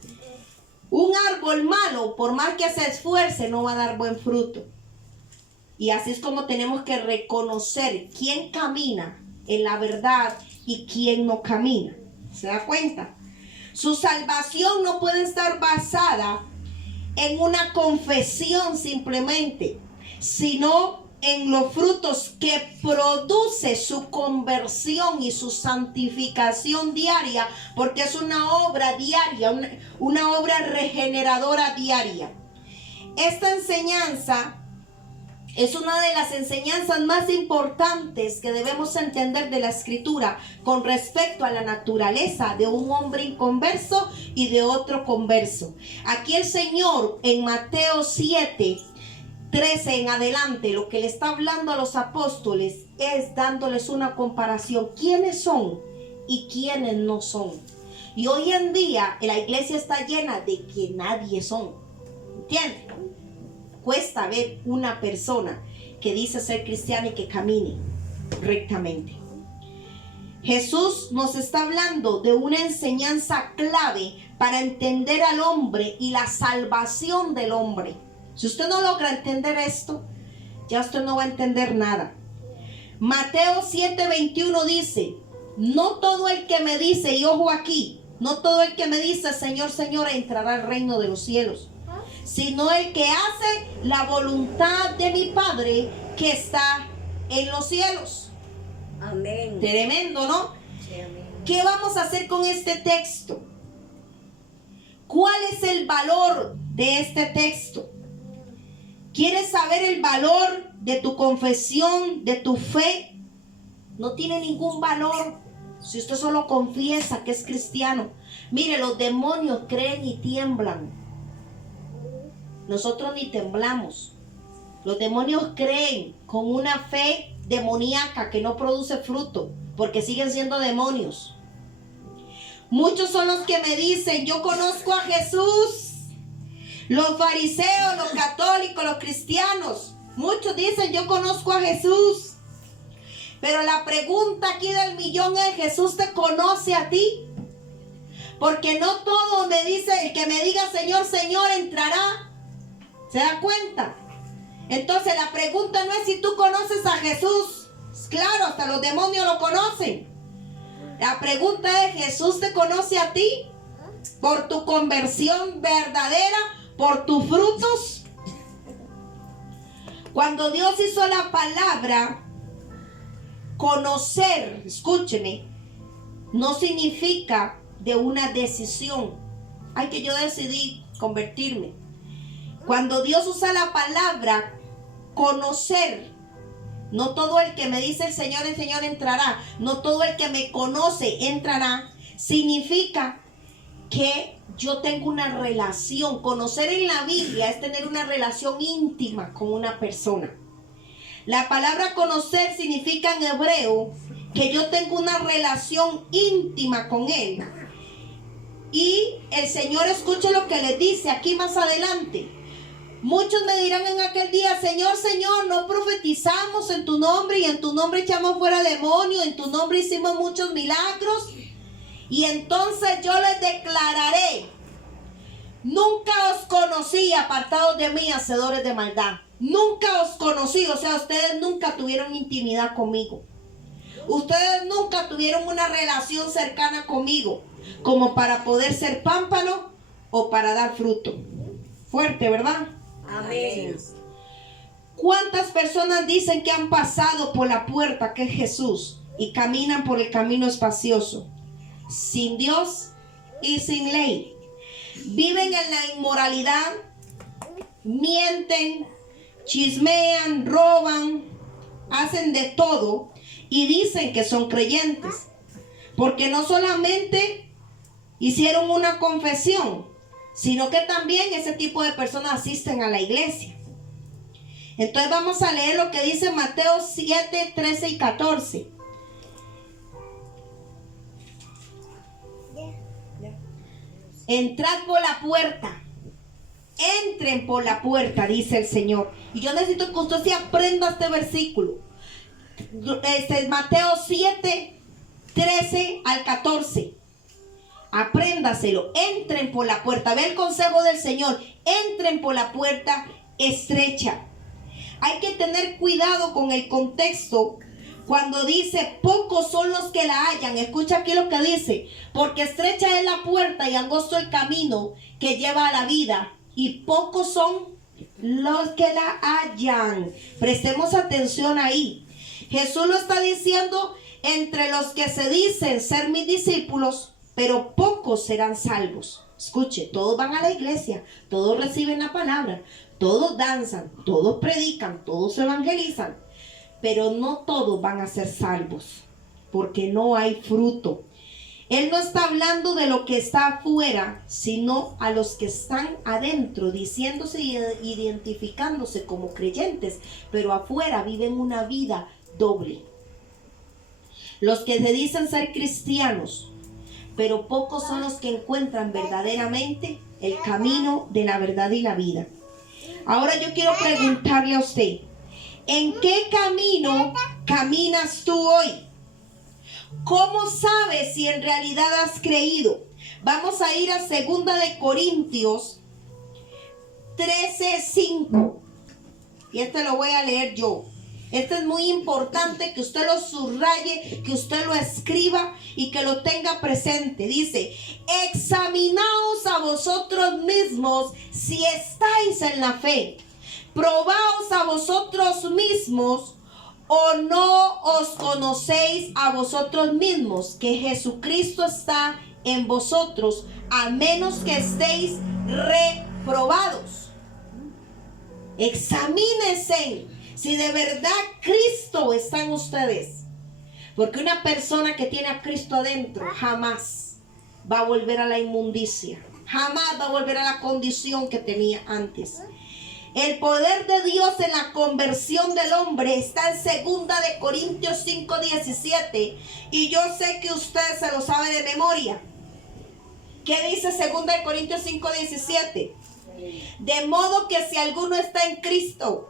Un árbol malo, por más que se esfuerce, no va a dar buen fruto. Y así es como tenemos que reconocer quién camina en la verdad y quién no camina. ¿Se da cuenta? Su salvación no puede estar basada en una confesión simplemente, sino en los frutos que produce su conversión y su santificación diaria, porque es una obra diaria, una obra regeneradora diaria. Esta enseñanza es una de las enseñanzas más importantes que debemos entender de la Escritura con respecto a la naturaleza de un hombre inconverso y de otro converso. Aquí el Señor en Mateo 7, 13 en adelante, lo que le está hablando a los apóstoles es dándoles una comparación. ¿Quiénes son y quiénes no son? Y hoy en día la iglesia está llena de que nadie son. ¿Entiendes? Cuesta ver una persona que dice ser cristiana y que camine rectamente. Jesús nos está hablando de una enseñanza clave para entender al hombre y la salvación del hombre. Si usted no logra entender esto, ya usted no va a entender nada. Mateo 7:21 dice: no todo el que me dice, y ojo aquí, no todo el que me dice Señor, Señor entrará al reino de los cielos, sino el que hace la voluntad de mi Padre que está en los cielos. Amén. Tremendo, ¿no? Sí, amén. ¿Qué vamos a hacer con este texto? ¿Cuál es el valor de este texto? ¿Quieres saber el valor de tu confesión, de tu fe? No tiene ningún valor si usted solo confiesa que es cristiano. Mire, los demonios creen y tiemblan. Nosotros ni temblamos. Los demonios creen con una fe demoníaca que no produce fruto, porque siguen siendo demonios. Muchos son los que me dicen: yo conozco a Jesús. Los fariseos, los católicos, los cristianos, muchos dicen: yo conozco a Jesús. Pero la pregunta aquí del millón es: ¿Jesús te conoce a ti? Porque no todo me dice, el que me diga Señor, Señor entrará. ¿Se da cuenta? Entonces la pregunta no es si tú conoces a Jesús. Claro, hasta los demonios lo conocen. La pregunta es, ¿Jesús te conoce a ti? ¿Por tu conversión verdadera? ¿Por tus frutos? Cuando Dios hizo la palabra, conocer, escúcheme, no significa de una decisión. Ay, que yo decidí convertirme. Cuando Dios usa la palabra conocer, no todo el que me dice el Señor entrará, no todo el que me conoce entrará, significa que yo tengo una relación. Conocer en la Biblia es tener una relación íntima con una persona. La palabra conocer significa en hebreo que yo tengo una relación íntima con Él. Y el Señor, escuche lo que le dice aquí más adelante. Muchos me dirán en aquel día, Señor, Señor, no profetizamos en tu nombre y en tu nombre echamos fuera demonios, en tu nombre hicimos muchos milagros. Y entonces yo les declararé, nunca os conocí, apartados de mí, hacedores de maldad. Nunca os conocí, o sea, ustedes nunca tuvieron intimidad conmigo. Ustedes nunca tuvieron una relación cercana conmigo, como para poder ser pámpano o para dar fruto. Fuerte, ¿verdad? Amén. ¿Cuántas personas dicen que han pasado por la puerta que es Jesús y caminan por el camino espacioso, sin Dios y sin ley? Viven en la inmoralidad, mienten, chismean, roban, hacen de todo y dicen que son creyentes, porque no solamente hicieron una confesión, sino que también ese tipo de personas asisten a la iglesia. Entonces vamos a leer lo que dice Mateo 7, 13 y 14. Entrad por la puerta. Entren por la puerta, dice el Señor. Y yo necesito que usted se aprenda este versículo. Mateo 7, 13 al 14. Apréndaselo. Entren por la puerta. Ve el consejo del Señor. Entren por la puerta estrecha. Hay que tener cuidado con el contexto cuando dice pocos son los que la hallan. Escucha aquí lo que dice: porque estrecha es la puerta y angosto el camino que lleva a la vida, y pocos son los que la hallan. Prestemos atención ahí. Jesús lo está diciendo: entre los que se dicen ser mis discípulos, pero pocos serán salvos. Escuche, todos van a la iglesia, todos reciben la palabra, todos danzan, todos predican, todos evangelizan, pero no todos van a ser salvos, porque no hay fruto. Él no está hablando de lo que está afuera, sino a los que están adentro, diciéndose y identificándose como creyentes, pero afuera viven una vida doble. Los que se dicen ser cristianos, pero pocos son los que encuentran verdaderamente el camino de la verdad y la vida. Ahora yo quiero preguntarle a usted, ¿en qué camino caminas tú hoy? ¿Cómo sabes si en realidad has creído? Vamos a ir a 2 de Corintios 13:5. Y este lo voy a leer yo. Este es muy importante que usted lo subraye, que usted lo escriba y que lo tenga presente. Dice: examinaos a vosotros mismos si estáis en la fe. Probaos a vosotros mismos, o no os conocéis a vosotros mismos que Jesucristo está en vosotros, a menos que estéis reprobados. Examínense si de verdad Cristo está en ustedes. Porque una persona que tiene a Cristo adentro jamás va a volver a la inmundicia. Jamás va a volver a la condición que tenía antes. El poder de Dios en la conversión del hombre está en 2 de Corintios 5:17. Y yo sé que usted se lo sabe de memoria. ¿Qué dice 2 de Corintios 5:17? De modo que si alguno está en Cristo,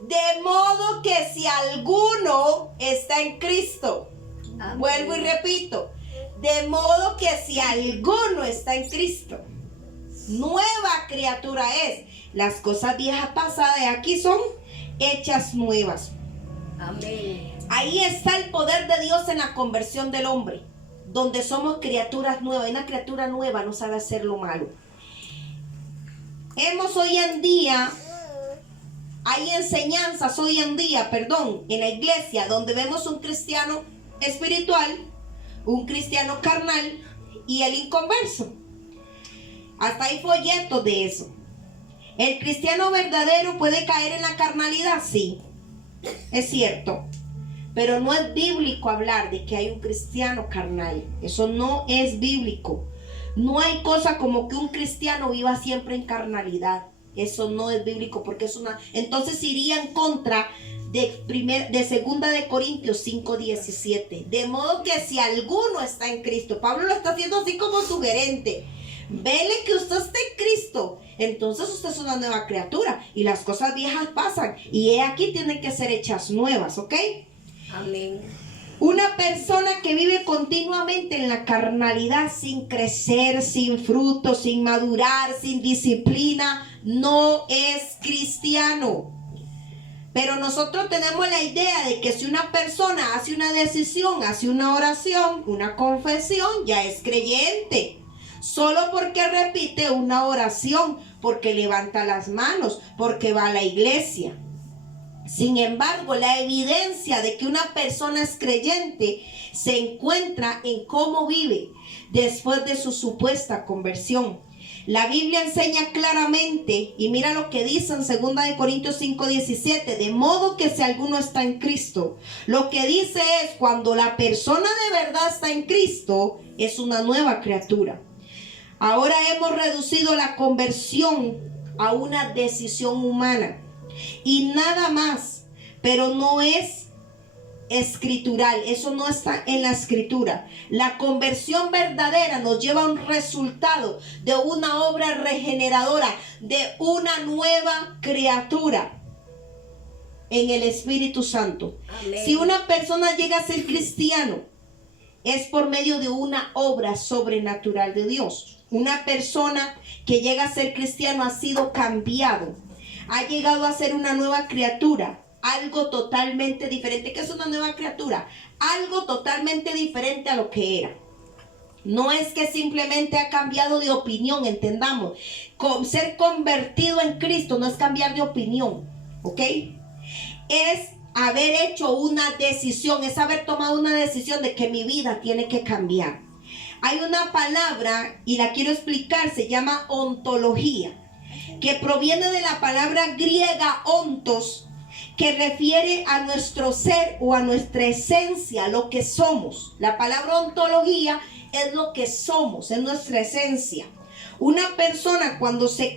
de modo que si alguno está en Cristo, amén. Vuelvo y repito, de modo que si alguno está en Cristo, nueva criatura es. Las cosas viejas pasadas de aquí son hechas nuevas. Amén. Ahí está el poder de Dios en la conversión del hombre, donde somos criaturas nuevas. Una criatura nueva no sabe hacer lo malo. Hoy en día, hay enseñanzas en la iglesia, donde vemos un cristiano espiritual, un cristiano carnal y el inconverso. Hasta hay folletos de eso. ¿El cristiano verdadero puede caer en la carnalidad? Sí, es cierto. Pero no es bíblico hablar de que hay un cristiano carnal. Eso no es bíblico. No hay cosa como que un cristiano viva siempre en carnalidad. Eso no es bíblico, porque entonces iría en contra de segunda de Corintios 5:17. De modo que si alguno está en Cristo, Pablo lo está haciendo así como sugerente. Vele que usted está en Cristo, entonces usted es una nueva criatura y las cosas viejas pasan y aquí tienen que ser hechas nuevas, ¿ok? Amén. Una persona que vive continuamente en la carnalidad, sin crecer, sin fruto, sin madurar, sin disciplina, no es cristiano. Pero nosotros tenemos la idea de que si una persona hace una decisión, hace una oración, una confesión, ya es creyente. Solo porque repite una oración, porque levanta las manos, porque va a la iglesia. Sin embargo, la evidencia de que una persona es creyente se encuentra en cómo vive después de su supuesta conversión. La Biblia enseña claramente, y mira lo que dice en 2 de Corintios 5:17, de modo que si alguno está en Cristo, lo que dice es, cuando la persona de verdad está en Cristo, es una nueva criatura. Ahora hemos reducido la conversión a una decisión humana y nada más, pero no es escritural, eso no está en la escritura. La conversión verdadera nos lleva a un resultado de una obra regeneradora, de una nueva criatura en el Espíritu Santo. Amén. Si una persona llega a ser cristiano, es por medio de una obra sobrenatural de Dios. Una persona que llega a ser cristiano ha sido cambiado, ha llegado a ser una nueva criatura, algo totalmente diferente. ¿Qué es una nueva criatura? Algo totalmente diferente a lo que era. No es que simplemente ha cambiado de opinión, entendamos. Ser convertido en Cristo no es cambiar de opinión, ¿ok? Es haber hecho una decisión, es haber tomado una decisión de que mi vida tiene que cambiar. Hay una palabra, y la quiero explicar, se llama ontología, que proviene de la palabra griega ontos, que refiere a nuestro ser o a nuestra esencia, lo que somos. La palabra ontología es lo que somos, es nuestra esencia. Una persona cuando se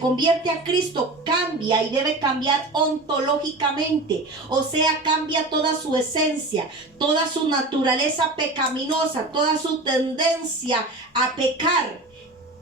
convierte a Cristo cambia y debe cambiar ontológicamente, o sea, cambia toda su esencia, toda su naturaleza pecaminosa, toda su tendencia a pecar,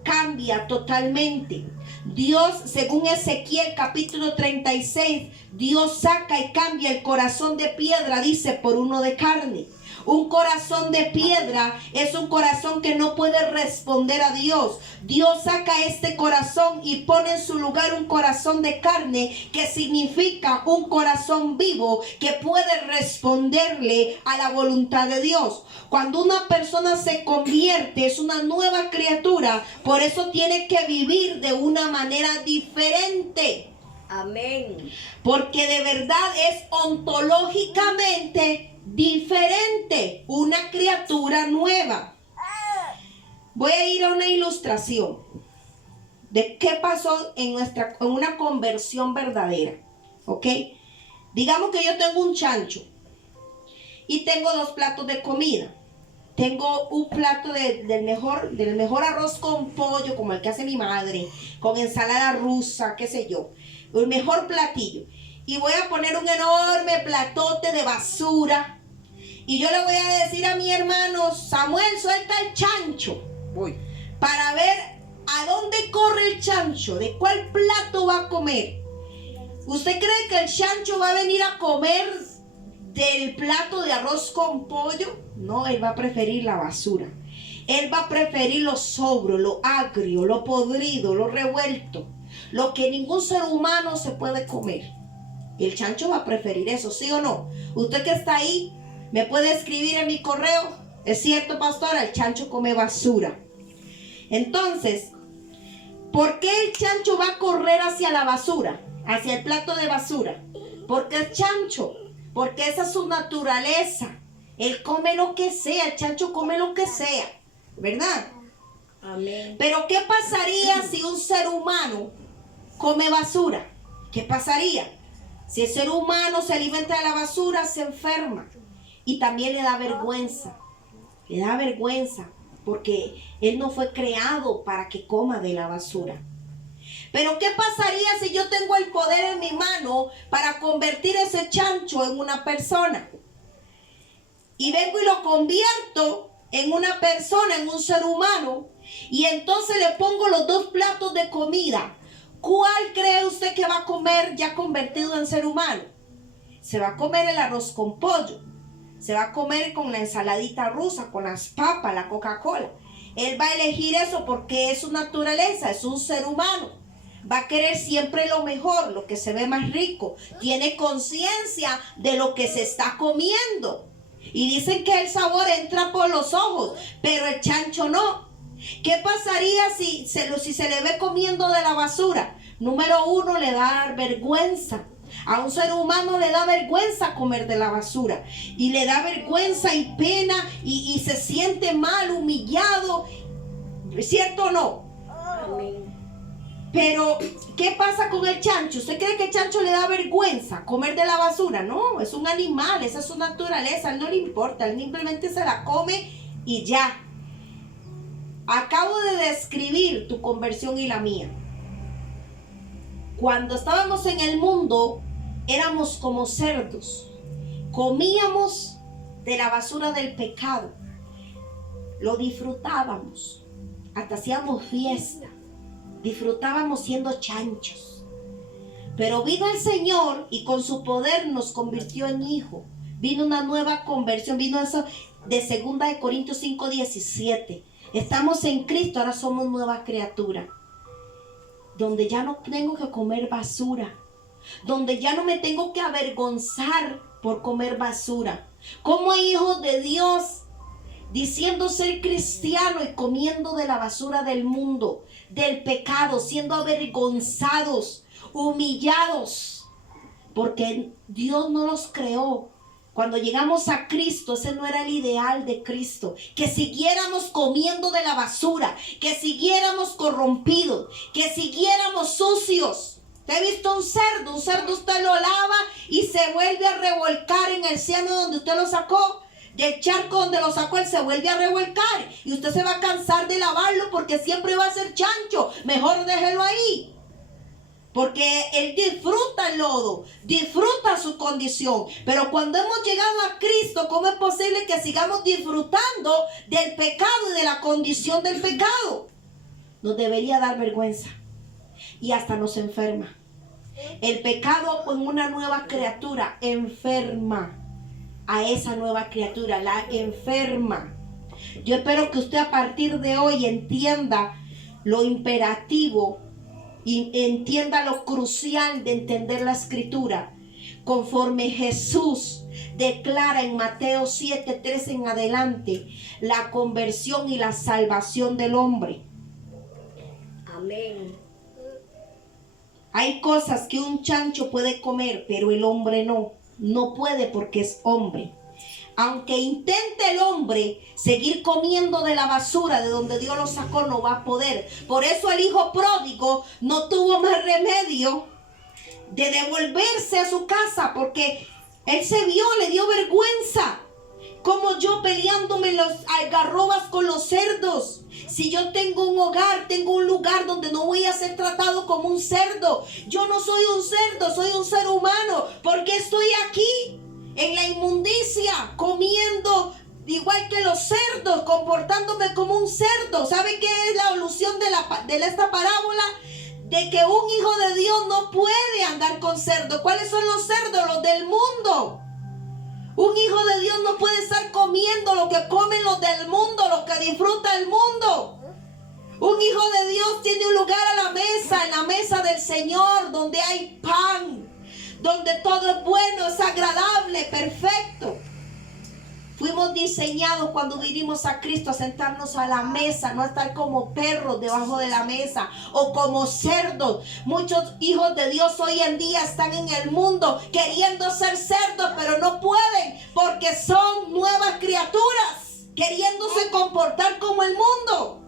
cambia totalmente. Dios, según Ezequiel capítulo 36, Dios saca y cambia el corazón de piedra, dice, por uno de carne. Un corazón de piedra es un corazón que no puede responder a Dios. Dios saca este corazón y pone en su lugar un corazón de carne, que significa un corazón vivo que puede responderle a la voluntad de Dios. Cuando una persona se convierte, es una nueva criatura, por eso tiene que vivir de una manera diferente. Amén. Porque de verdad es ontológicamente diferente, una criatura nueva. Voy a ir a una ilustración de qué pasó en una conversión verdadera, ¿ok? Digamos que yo tengo un chancho y tengo 2 platos de comida. Tengo un plato del mejor arroz con pollo, como el que hace mi madre, con ensalada rusa, qué sé yo, el mejor platillo. Y voy a poner un enorme platote de basura. Y yo le voy a decir a mi hermano, Samuel, suelta el chancho. Voy. Para ver a dónde corre el chancho, de cuál plato va a comer. ¿Usted cree que el chancho va a venir a comer del plato de arroz con pollo? No, él va a preferir la basura. Él va a preferir lo sobrio, lo agrio, lo podrido, lo revuelto, lo que ningún ser humano se puede comer. El chancho va a preferir eso, ¿sí o no? Usted que está ahí, me puede escribir en mi correo. Es cierto, pastora, el chancho come basura. Entonces, ¿por qué el chancho va a correr hacia la basura? Hacia el plato de basura. Porque es chancho. Porque esa es su naturaleza. Él come lo que sea, el chancho come lo que sea. ¿Verdad? Amén. Pero ¿qué pasaría si un ser humano come basura? ¿Qué pasaría? Si el ser humano se alimenta de la basura, se enferma. Y también le da vergüenza. Le da vergüenza. Porque él no fue creado para que coma de la basura. Pero ¿qué pasaría si yo tengo el poder en mi mano para convertir ese chancho en una persona? Y vengo y lo convierto en una persona, en un ser humano. Y entonces le pongo los 2 platos de comida. ¿Cuál cree usted que va a comer ya convertido en ser humano? Se va a comer el arroz con pollo. Se va a comer con la ensaladita rusa, con las papas, la Coca-Cola. Él va a elegir eso porque es su naturaleza, es un ser humano. Va a querer siempre lo mejor, lo que se ve más rico. Tiene conciencia de lo que se está comiendo. Y dicen que el sabor entra por los ojos, pero el chancho no. ¿Qué pasaría si se le ve comiendo de la basura? Número 1, le va a dar vergüenza. A un ser humano le da vergüenza comer de la basura. Y le da vergüenza y pena y se siente mal, humillado. ¿Cierto o no? Amén. Pero, ¿qué pasa con el chancho? ¿Usted cree que el chancho le da vergüenza comer de la basura? No, es un animal, esa es su naturaleza, a él no le importa, él simplemente se la come y ya. Acabo de describir tu conversión y la mía. Cuando estábamos en el mundo, éramos como cerdos. Comíamos de la basura del pecado. Lo disfrutábamos. Hasta hacíamos fiesta. Disfrutábamos siendo chanchos. Pero vino el Señor y con su poder nos convirtió en hijos. Vino una nueva conversión. Vino eso de 2 Corintios 5:17. Estamos en Cristo, ahora somos nueva criatura. Donde ya no tengo que comer basura. Donde ya no me tengo que avergonzar por comer basura. Como hijos de Dios, diciendo ser cristiano y comiendo de la basura del mundo, del pecado, siendo avergonzados, humillados, porque Dios no los creó. Cuando llegamos a Cristo, ese no era el ideal de Cristo. Que siguiéramos comiendo de la basura, que siguiéramos corrompidos, que siguiéramos sucios. ¿Te ha visto un cerdo? Un cerdo usted lo lava y se vuelve a revolcar en el cieno donde usted lo sacó. Del charco donde lo sacó, él se vuelve a revolcar. Y usted se va a cansar de lavarlo porque siempre va a ser chancho. Mejor déjelo ahí. Porque él disfruta el lodo, disfruta su condición. Pero cuando hemos llegado a Cristo, ¿cómo es posible que sigamos disfrutando del pecado y de la condición del pecado? Nos debería dar vergüenza. Y hasta nos enferma. El pecado en una nueva criatura enferma a esa nueva criatura, la enferma. Yo espero que usted a partir de hoy entienda lo imperativo y entienda lo crucial de entender la escritura, conforme Jesús declara en Mateo 7:3 en adelante la conversión y la salvación del hombre. Amén. Hay cosas que un chancho puede comer, pero el hombre no. No puede porque es hombre. Aunque intente el hombre seguir comiendo de la basura de donde Dios lo sacó, no va a poder. Por eso el hijo pródigo no tuvo más remedio de devolverse a su casa, porque él se vio, le dio vergüenza. Como yo peleándome los algarrobas con los cerdos. Si yo tengo un hogar, tengo un lugar donde no voy a ser tratado como un cerdo. Yo no soy un cerdo, soy un ser humano. ¿Por qué estoy aquí? En la inmundicia, comiendo igual que los cerdos, comportándome como un cerdo. ¿Sabe qué es la alusión de esta parábola? De que un hijo de Dios no puede andar con cerdos. ¿Cuáles son los cerdos? Los del mundo. Un hijo de Dios no puede estar comiendo lo que comen los del mundo, lo que disfruta el mundo. Un hijo de Dios tiene un lugar a la mesa, en la mesa del Señor, donde hay pan, donde todo es bueno, es agradable, perfecto. Fuimos diseñados cuando vinimos a Cristo a sentarnos a la mesa, no a estar como perros debajo de la mesa o como cerdos. Muchos hijos de Dios hoy en día están en el mundo queriendo ser cerdos, pero no pueden porque son nuevas criaturas, queriéndose comportar como el mundo.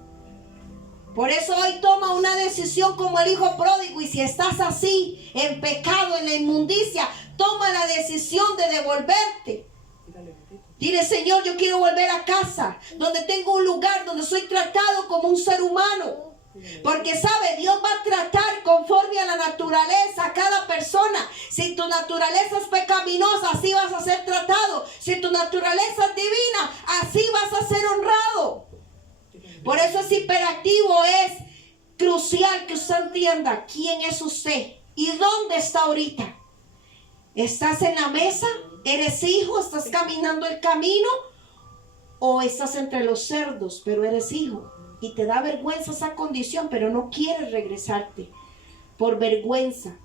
Por eso hoy toma una decisión como el hijo pródigo, y si estás así, en pecado, en la inmundicia, toma la decisión de devolverte. Dile: Señor, yo quiero volver a casa, donde tengo un lugar donde soy tratado como un ser humano. Porque sabe, Dios va a tratar conforme a la naturaleza a cada persona. Si tu naturaleza es pecaminosa, así vas a ser tratado. Si tu naturaleza es divina, así vas a ser honrado. Por eso es imperativo, es crucial que usted entienda quién es usted y dónde está ahorita. ¿Estás en la mesa? ¿Eres hijo? ¿Estás caminando el camino? ¿O estás entre los cerdos, pero eres hijo? Y te da vergüenza esa condición, pero no quieres regresarte por vergüenza.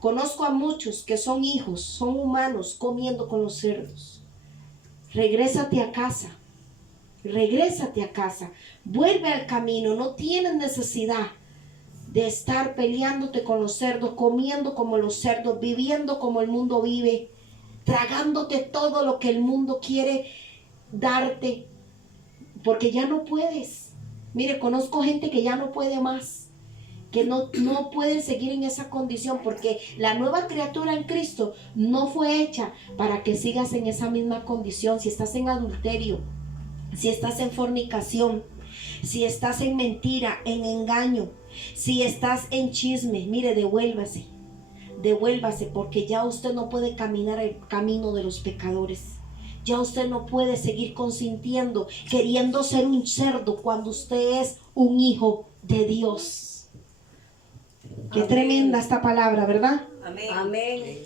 Conozco a muchos que son hijos, son humanos, comiendo con los cerdos. Regrésate a casa. Regrésate a casa. Vuelve al camino. No tienes necesidad de estar peleándote con los cerdos, comiendo como los cerdos, viviendo como el mundo vive, tragándote todo lo que el mundo quiere darte, porque ya no puedes. Mire, conozco gente que ya no puede más, que no pueden seguir en esa condición, porque la nueva criatura en Cristo no fue hecha para que sigas en esa misma condición. Si estás en adulterio, si estás en fornicación, si estás en mentira, en engaño, si estás en chisme, mire, devuélvase, porque ya usted no puede caminar el camino de los pecadores. Ya usted no puede seguir consintiendo, queriendo ser un cerdo cuando usted es un hijo de Dios. Qué Amén. Tremenda esta palabra, ¿verdad? Amén. Amén.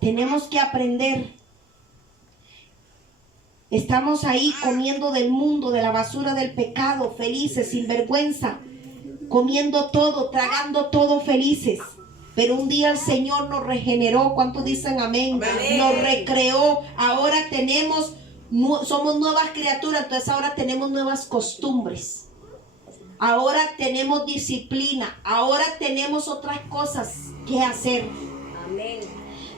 Tenemos que aprender. Estamos ahí comiendo del mundo, de la basura del pecado, felices, sin vergüenza, comiendo todo, tragando todo felices. Pero un día el Señor nos regeneró. ¿Cuántos dicen amén? Amén. Nos recreó. Ahora somos nuevas criaturas. Entonces ahora tenemos nuevas costumbres. Ahora tenemos disciplina. Ahora tenemos otras cosas que hacer. Amén.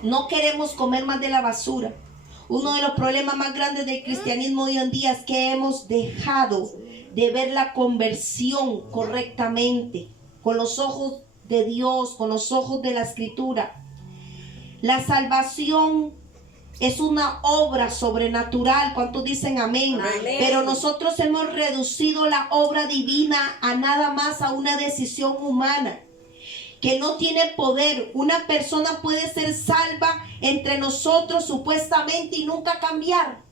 No queremos comer más de la basura. Uno de los problemas más grandes del cristianismo hoy en día es que hemos dejado de ver la conversión correctamente, con los ojos de Dios, con los ojos de la Escritura. La salvación es una obra sobrenatural. ¿Cuántos dicen amén? Amén. Pero nosotros hemos reducido la obra divina a nada más a una decisión humana que no tiene poder. Una persona puede ser salva entre nosotros supuestamente y nunca cambiar.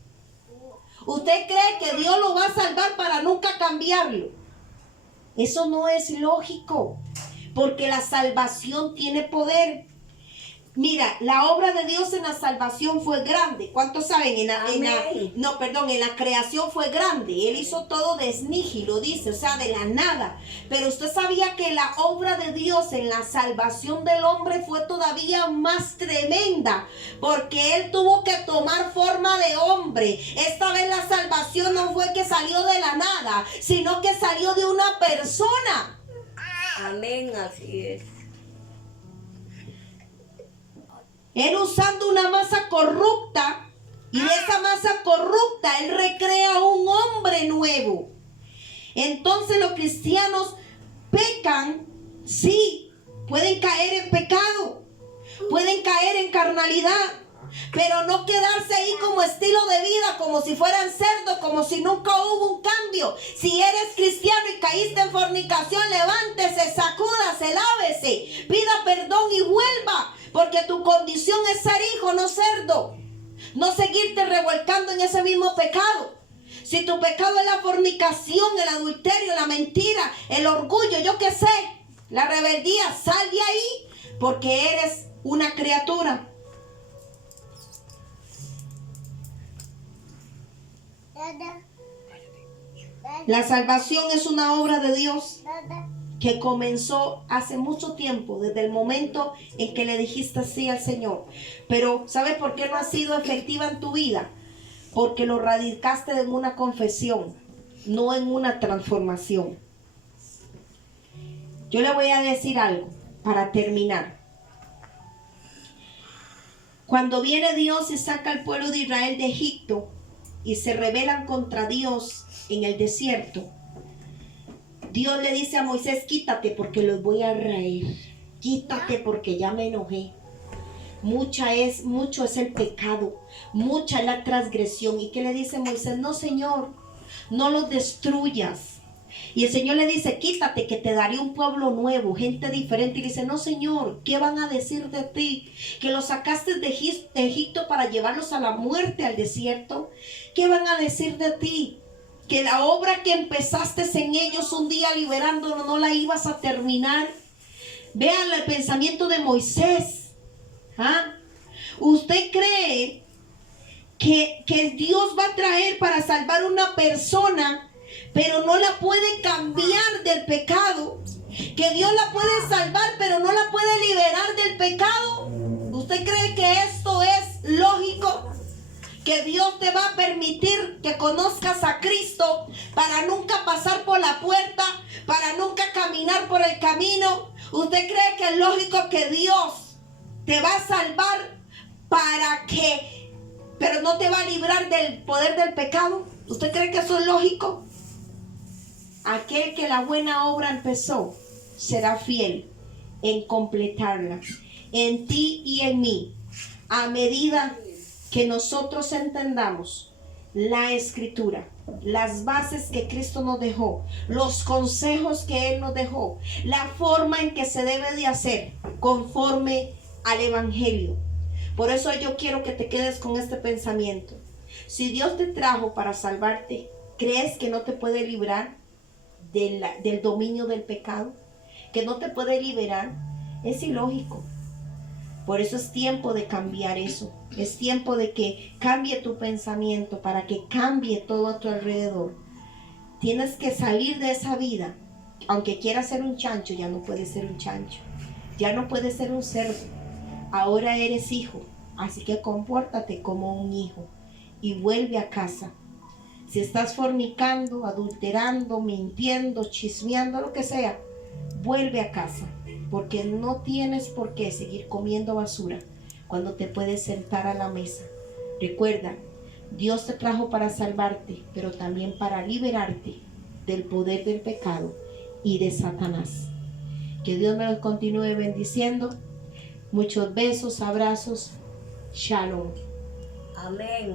¿Usted cree que Dios lo va a salvar para nunca cambiarlo? Eso no es lógico, porque la salvación tiene poder. Mira, la obra de Dios en la salvación fue grande. ¿Cuántos saben? En la creación fue grande. Él hizo todo de esnígilo, dice, o sea, de la nada. Pero usted sabía que la obra de Dios en la salvación del hombre fue todavía más tremenda, porque Él tuvo que tomar forma de hombre. Esta vez la salvación no fue que salió de la nada, sino que salió de una persona. Amén, así es. Él usando una masa corrupta, y de esa masa corrupta Él recrea un hombre nuevo. Entonces los cristianos pecan, sí, pueden caer en pecado, pueden caer en carnalidad, pero no quedarse ahí como estilo de vida, como si fueran cerdos, como si nunca hubo un cambio. Si eres cristiano y caíste en fornicación, levántese, sacúdase, lávese, pida perdón y vuelva, porque tu condición es ser hijo, no cerdo. No seguirte revolcando en ese mismo pecado. Si tu pecado es la fornicación, el adulterio, la mentira, el orgullo, yo qué sé, la rebeldía, sal de ahí, porque eres una criatura. La salvación es una obra de Dios que comenzó hace mucho tiempo, desde el momento en que le dijiste sí al Señor. Pero ¿sabes por qué no ha sido efectiva en tu vida? Porque lo radicaste en una confesión, no en una transformación. Yo le voy a decir algo para terminar. Cuando viene Dios y saca al pueblo de Israel de Egipto y se rebelan contra Dios en el desierto, Dios le dice a Moisés: quítate porque los voy a raer. Quítate porque ya me enojé. Mucho es el pecado, mucha es la transgresión. ¿Y qué le dice Moisés? No, Señor, no los destruyas. Y el Señor le dice: quítate que te daré un pueblo nuevo, gente diferente. Y dice: no, Señor, ¿qué van a decir de ti? Que los sacaste de Egipto para llevarlos a la muerte, al desierto. ¿Qué van a decir de ti? Que la obra que empezaste en ellos un día liberándolos no la ibas a terminar. Vean el pensamiento de Moisés. ¿Usted cree que Dios va a traer para salvar una persona, pero no la puede cambiar del pecado? Que Dios la puede salvar, pero no la puede liberar del pecado. ¿Usted cree que esto es lógico? Que Dios te va a permitir que conozcas a Cristo para nunca pasar por la puerta, para nunca caminar por el camino. ¿Usted cree que es lógico que Dios te va a salvar pero no te va a librar del poder del pecado? ¿Usted cree que eso es lógico? Aquel que la buena obra empezó será fiel en completarla, en ti y en mí, a medida que nosotros entendamos la Escritura, las bases que Cristo nos dejó, los consejos que Él nos dejó, la forma en que se debe de hacer conforme al Evangelio. Por eso yo quiero que te quedes con este pensamiento. Si Dios te trajo para salvarte, ¿crees que no te puede librar del dominio del pecado? ¿Que no te puede liberar? Es ilógico. Por eso es tiempo de cambiar eso. Es tiempo de que cambie tu pensamiento para que cambie todo a tu alrededor. Tienes que salir de esa vida. Aunque quieras ser un chancho, ya no puedes ser un chancho. Ya no puedes ser un cerdo. Ahora eres hijo. Así que compórtate como un hijo y vuelve a casa. Si estás fornicando, adulterando, mintiendo, chismeando, lo que sea, vuelve a casa. Porque no tienes por qué seguir comiendo basura cuando te puedes sentar a la mesa. Recuerda, Dios te trajo para salvarte, pero también para liberarte del poder del pecado y de Satanás. Que Dios me los continúe bendiciendo. Muchos besos, abrazos. Shalom. Amén.